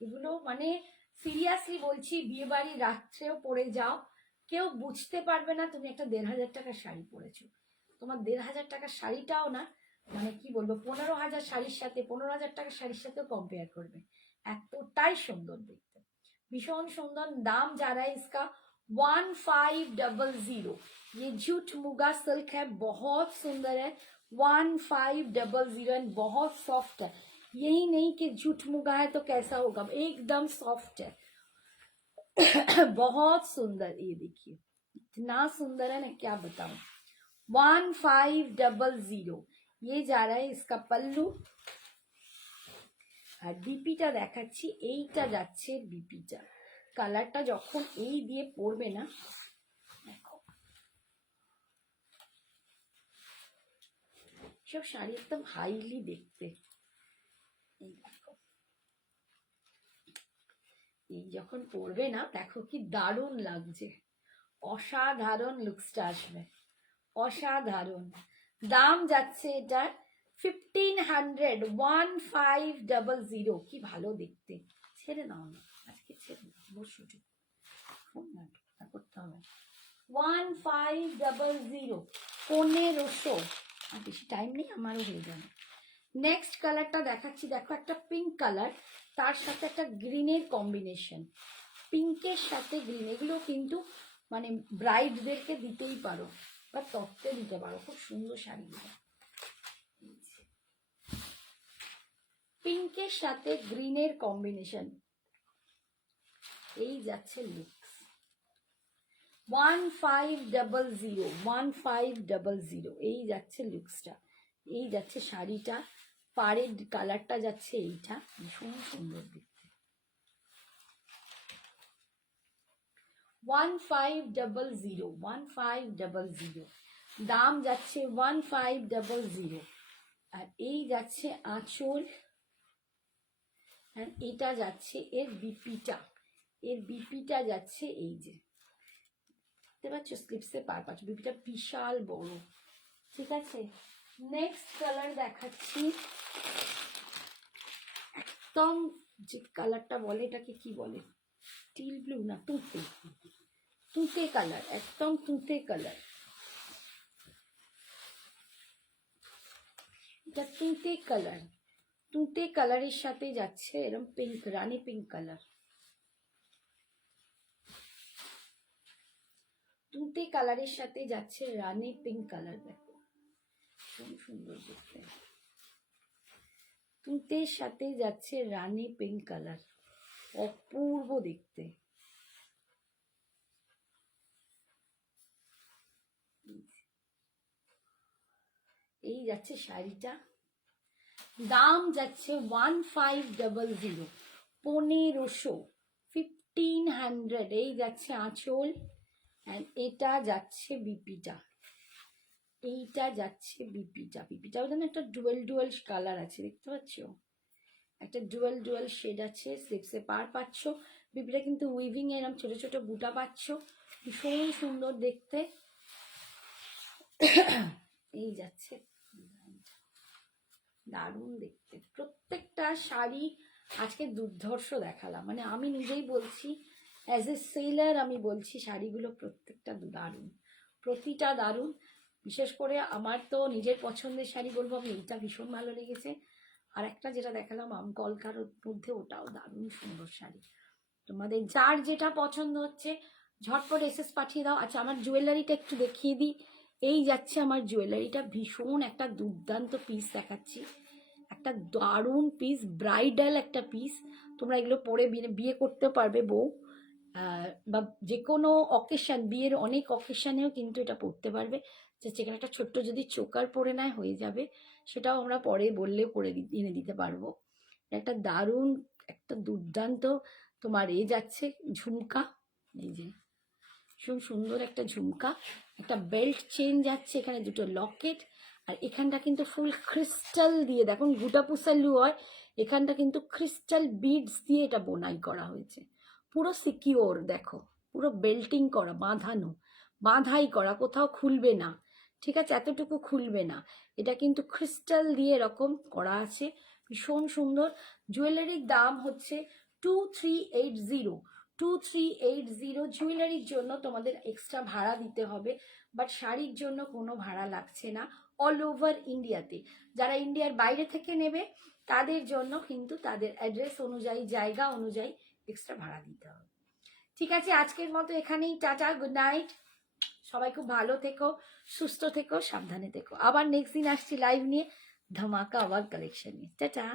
এগুলো, মানে সিরিয়াসলি বলছি, বিয়ে বাড়ি রাত্রেও পরে যাও, কেউ বুঝতে পারবে না তুমি একটা 1500 টাকার শাড়ি পরেছো। তোমার 1500 টাকার শাড়িটাও না, মানে কি বলবো, 15,000 শাড়ির সাথে, 15,000 টাকার শাড়ির সাথেও কম্পেয়ার করবে, এতটাই সুন্দর দেখতে, ভীষণ সুন্দর। दाम जा रहा है इसका 1500। ये जूट मुगा सिल्क है, बहुत सुंदर है, 1500 एंड बहुत सॉफ्ट है। यही नहीं कि जूट मुगा है तो कैसा होगा, एकदम सॉफ्ट है, बहुत सुंदर। ये देखिए इतना सुंदर है ना, क्या बताऊं। 1500, ये जा रहा है इसका पल्लू, আর বিপিটা দেখাচ্ছি, এইটা যাচ্ছে বিপিটা। কালারটা যখন এই দিয়ে পড়বে না, দেখো সব শাড়ি একদম হাইলি দেখতে। এই দেখো, এই যখন পড়বে না, দেখো কি দারুণ লাগছে, অসাধারণ লুকসটা আসবে, অসাধারণ। দাম যাচ্ছে এটার 1500, 1500। কি ভালো দেখতে। ছেড়ে দাও না, আজকে ছেড়ে দাও, বসো ফোন না করতে হবে। 1500, 1500। আর বেশি টাইম নেই, আমারও হয়ে যাবে। নেক্সট কালারটা দেখাচ্ছি, দেখো একটা পিঙ্ক কালার, তার সাথে একটা গ্রিনের কম্বিনেশন। পিঙ্কের সাথে গ্রিন, এগুলো কিন্তু মানে ব্রাইডদেরকে দিতেই পারো বা তত্ত্বে দিতে পারো, খুব সুন্দর শাড়িগুলো। পিঙ্কের সাথে গ্রিনের কম্বিনেশন, এই যাচ্ছে লুকস। 1500, 1500, এই যাচ্ছে লুকসটা, এই যাচ্ছে শাড়িটা। পাড়ের কালারটা যাচ্ছে এইটা, ভীষণ সুন্দর দেখতে। 1500, 1500, দাম যাচ্ছে 1500। আর এই যাচ্ছে আঁচল, আর এটা যাচ্ছে এর বিপিটা। এর বিপিটা যাচ্ছে এই যে, দেখতে পাচ্ছ স্লিপসে পার পাচ্ছ, বিপিটা বিশাল বড়। ঠিক আছে, নেক্সট কালার দেখাচ্ছি, একদম যে কালারটা বলে, এটাকে কি বলে, টিল ব্লু না তুঁতে, তুঁতে কালার, একদম তুঁতে কালার। এটা তুঁতে কালার, তুঁতে কালারের সাথে যাচ্ছে এরকম পিঙ্ক, রানী পিঙ্ক কালার। তুঁতে কালারের সাথে যাচ্ছে রানী পিঙ্ক কালার, দেখো খুব সুন্দর দেখতে। তুঁতের সাথে যাচ্ছে রানী পিঙ্ক কালার, অপূর্ব দেখতে। এই যাচ্ছে শাড়িটা, দাম যাচ্ছে 1500, 1500, 1500। এই যাচ্ছে আঁচল, আর এটা যাচ্ছে বিপিটা, এইটা যাচ্ছে বিপিটা। বিপিটাও যেন একটা ডুয়েল কালার আছে, দেখতে পাচ্ছ, একটা ডুয়েল শেড আছে। স্লিপসে পার পাচ্ছ, বিপিটা কিন্তু উইভিং এরকম ছোট ছোট বুটা পাচ্ছ, ভীষণ সুন্দর দেখতে। এই যাচ্ছে, দারুণ দেখতে। প্রত্যেকটা শাড়ি আজকে দুর্ধর্ষ দেখালাম, মানে আমি নিজেই বলছি, অ্যাজ এ সেলার আমি বলছি, শাড়িগুলো প্রত্যেকটা দারুণ, প্রতিটা দারুণ। বিশেষ করে আমার তো নিজের পছন্দের শাড়ি বলবো, আমি এইটা ভীষণ ভালো লেগেছে। আর একটা যেটা দেখালাম আমকলকার মধ্যে, ওটাও দারুণ সুন্দর শাড়ি। তোমাদের যার যেটা পছন্দ হচ্ছে ঝটপট এসএস পাঠিয়ে দাও। আচ্ছা, আমার জুয়েলারিটা একটু দেখিয়ে দিই। এই যাচ্ছে আমার জুয়েলারিটা, ভীষণ একটা দুর্দান্ত পিস দেখাচ্ছি, একটা দারুণ পিস, ব্রাইডাল একটা পিস। তোমরা এগুলো পরে বিয়ে করতে পারবে বউ, বা যে কোনো অকেশন, বিয়ের অনেক অকেশানেও কিন্তু এটা পরতে পারবে। যেখানে একটা ছোট্ট যদি চোকার পরে নেয় হয়ে যাবে, সেটাও আমরা পরে বললে করে এনে দিতে পারবো। একটা দারুণ, একটা দুর্দান্ত তোমার এ যাচ্ছে ঝুমকা, এই যে ভীষণ সুন্দর একটা ঝুমকা, একটা বেল্ট চেন যাচ্ছে, এখানে দুটো লকেট, আর এখানটা কিন্তু ফুল ক্রিস্টাল দিয়ে, দেখুন গুটা পুসাল্লু হয়, এখানটা কিন্তু ক্রিস্টাল বিডস দিয়ে এটা বোনাই করা হয়েছে, পুরো সিকিওর, দেখো পুরো বেল্টিং করা, বাঁধানো, বাঁধাই করা, কোথাও খুলবে না। ঠিক আছে, এতটুকু খুলবে না, এটা কিন্তু ক্রিস্টাল দিয়ে এরকম করা আছে, ভীষণ সুন্দর। জুয়েলারির দাম হচ্ছে 2380, 2380। জুয়েলারির জন্য তোমাদের এক্সট্রা ভাড়া দিতে হবে, বাট শাড়ির জন্য কোনো ভাড়া লাগছে না। অল ওভার ইন্ডিয়াতে, যারা ইন্ডিয়ার বাইরে থেকে নেবে তাদের জন্য কিন্তু তাদের অ্যাড্রেস অনুযায়ী, জায়গা অনুযায়ী এক্সট্রা ভাড়া দিতে হবে। ঠিক আছে, আজকের মতো এখানেই, টাটা, গুড নাইট। সবাই খুব ভালো থেকো, সুস্থ থেকো, সাবধানে থেকো। আবার নেক্সট দিন আসছি লাইভ নিয়ে, ধামাকা আবার কালেকশন নিয়ে। টাটা।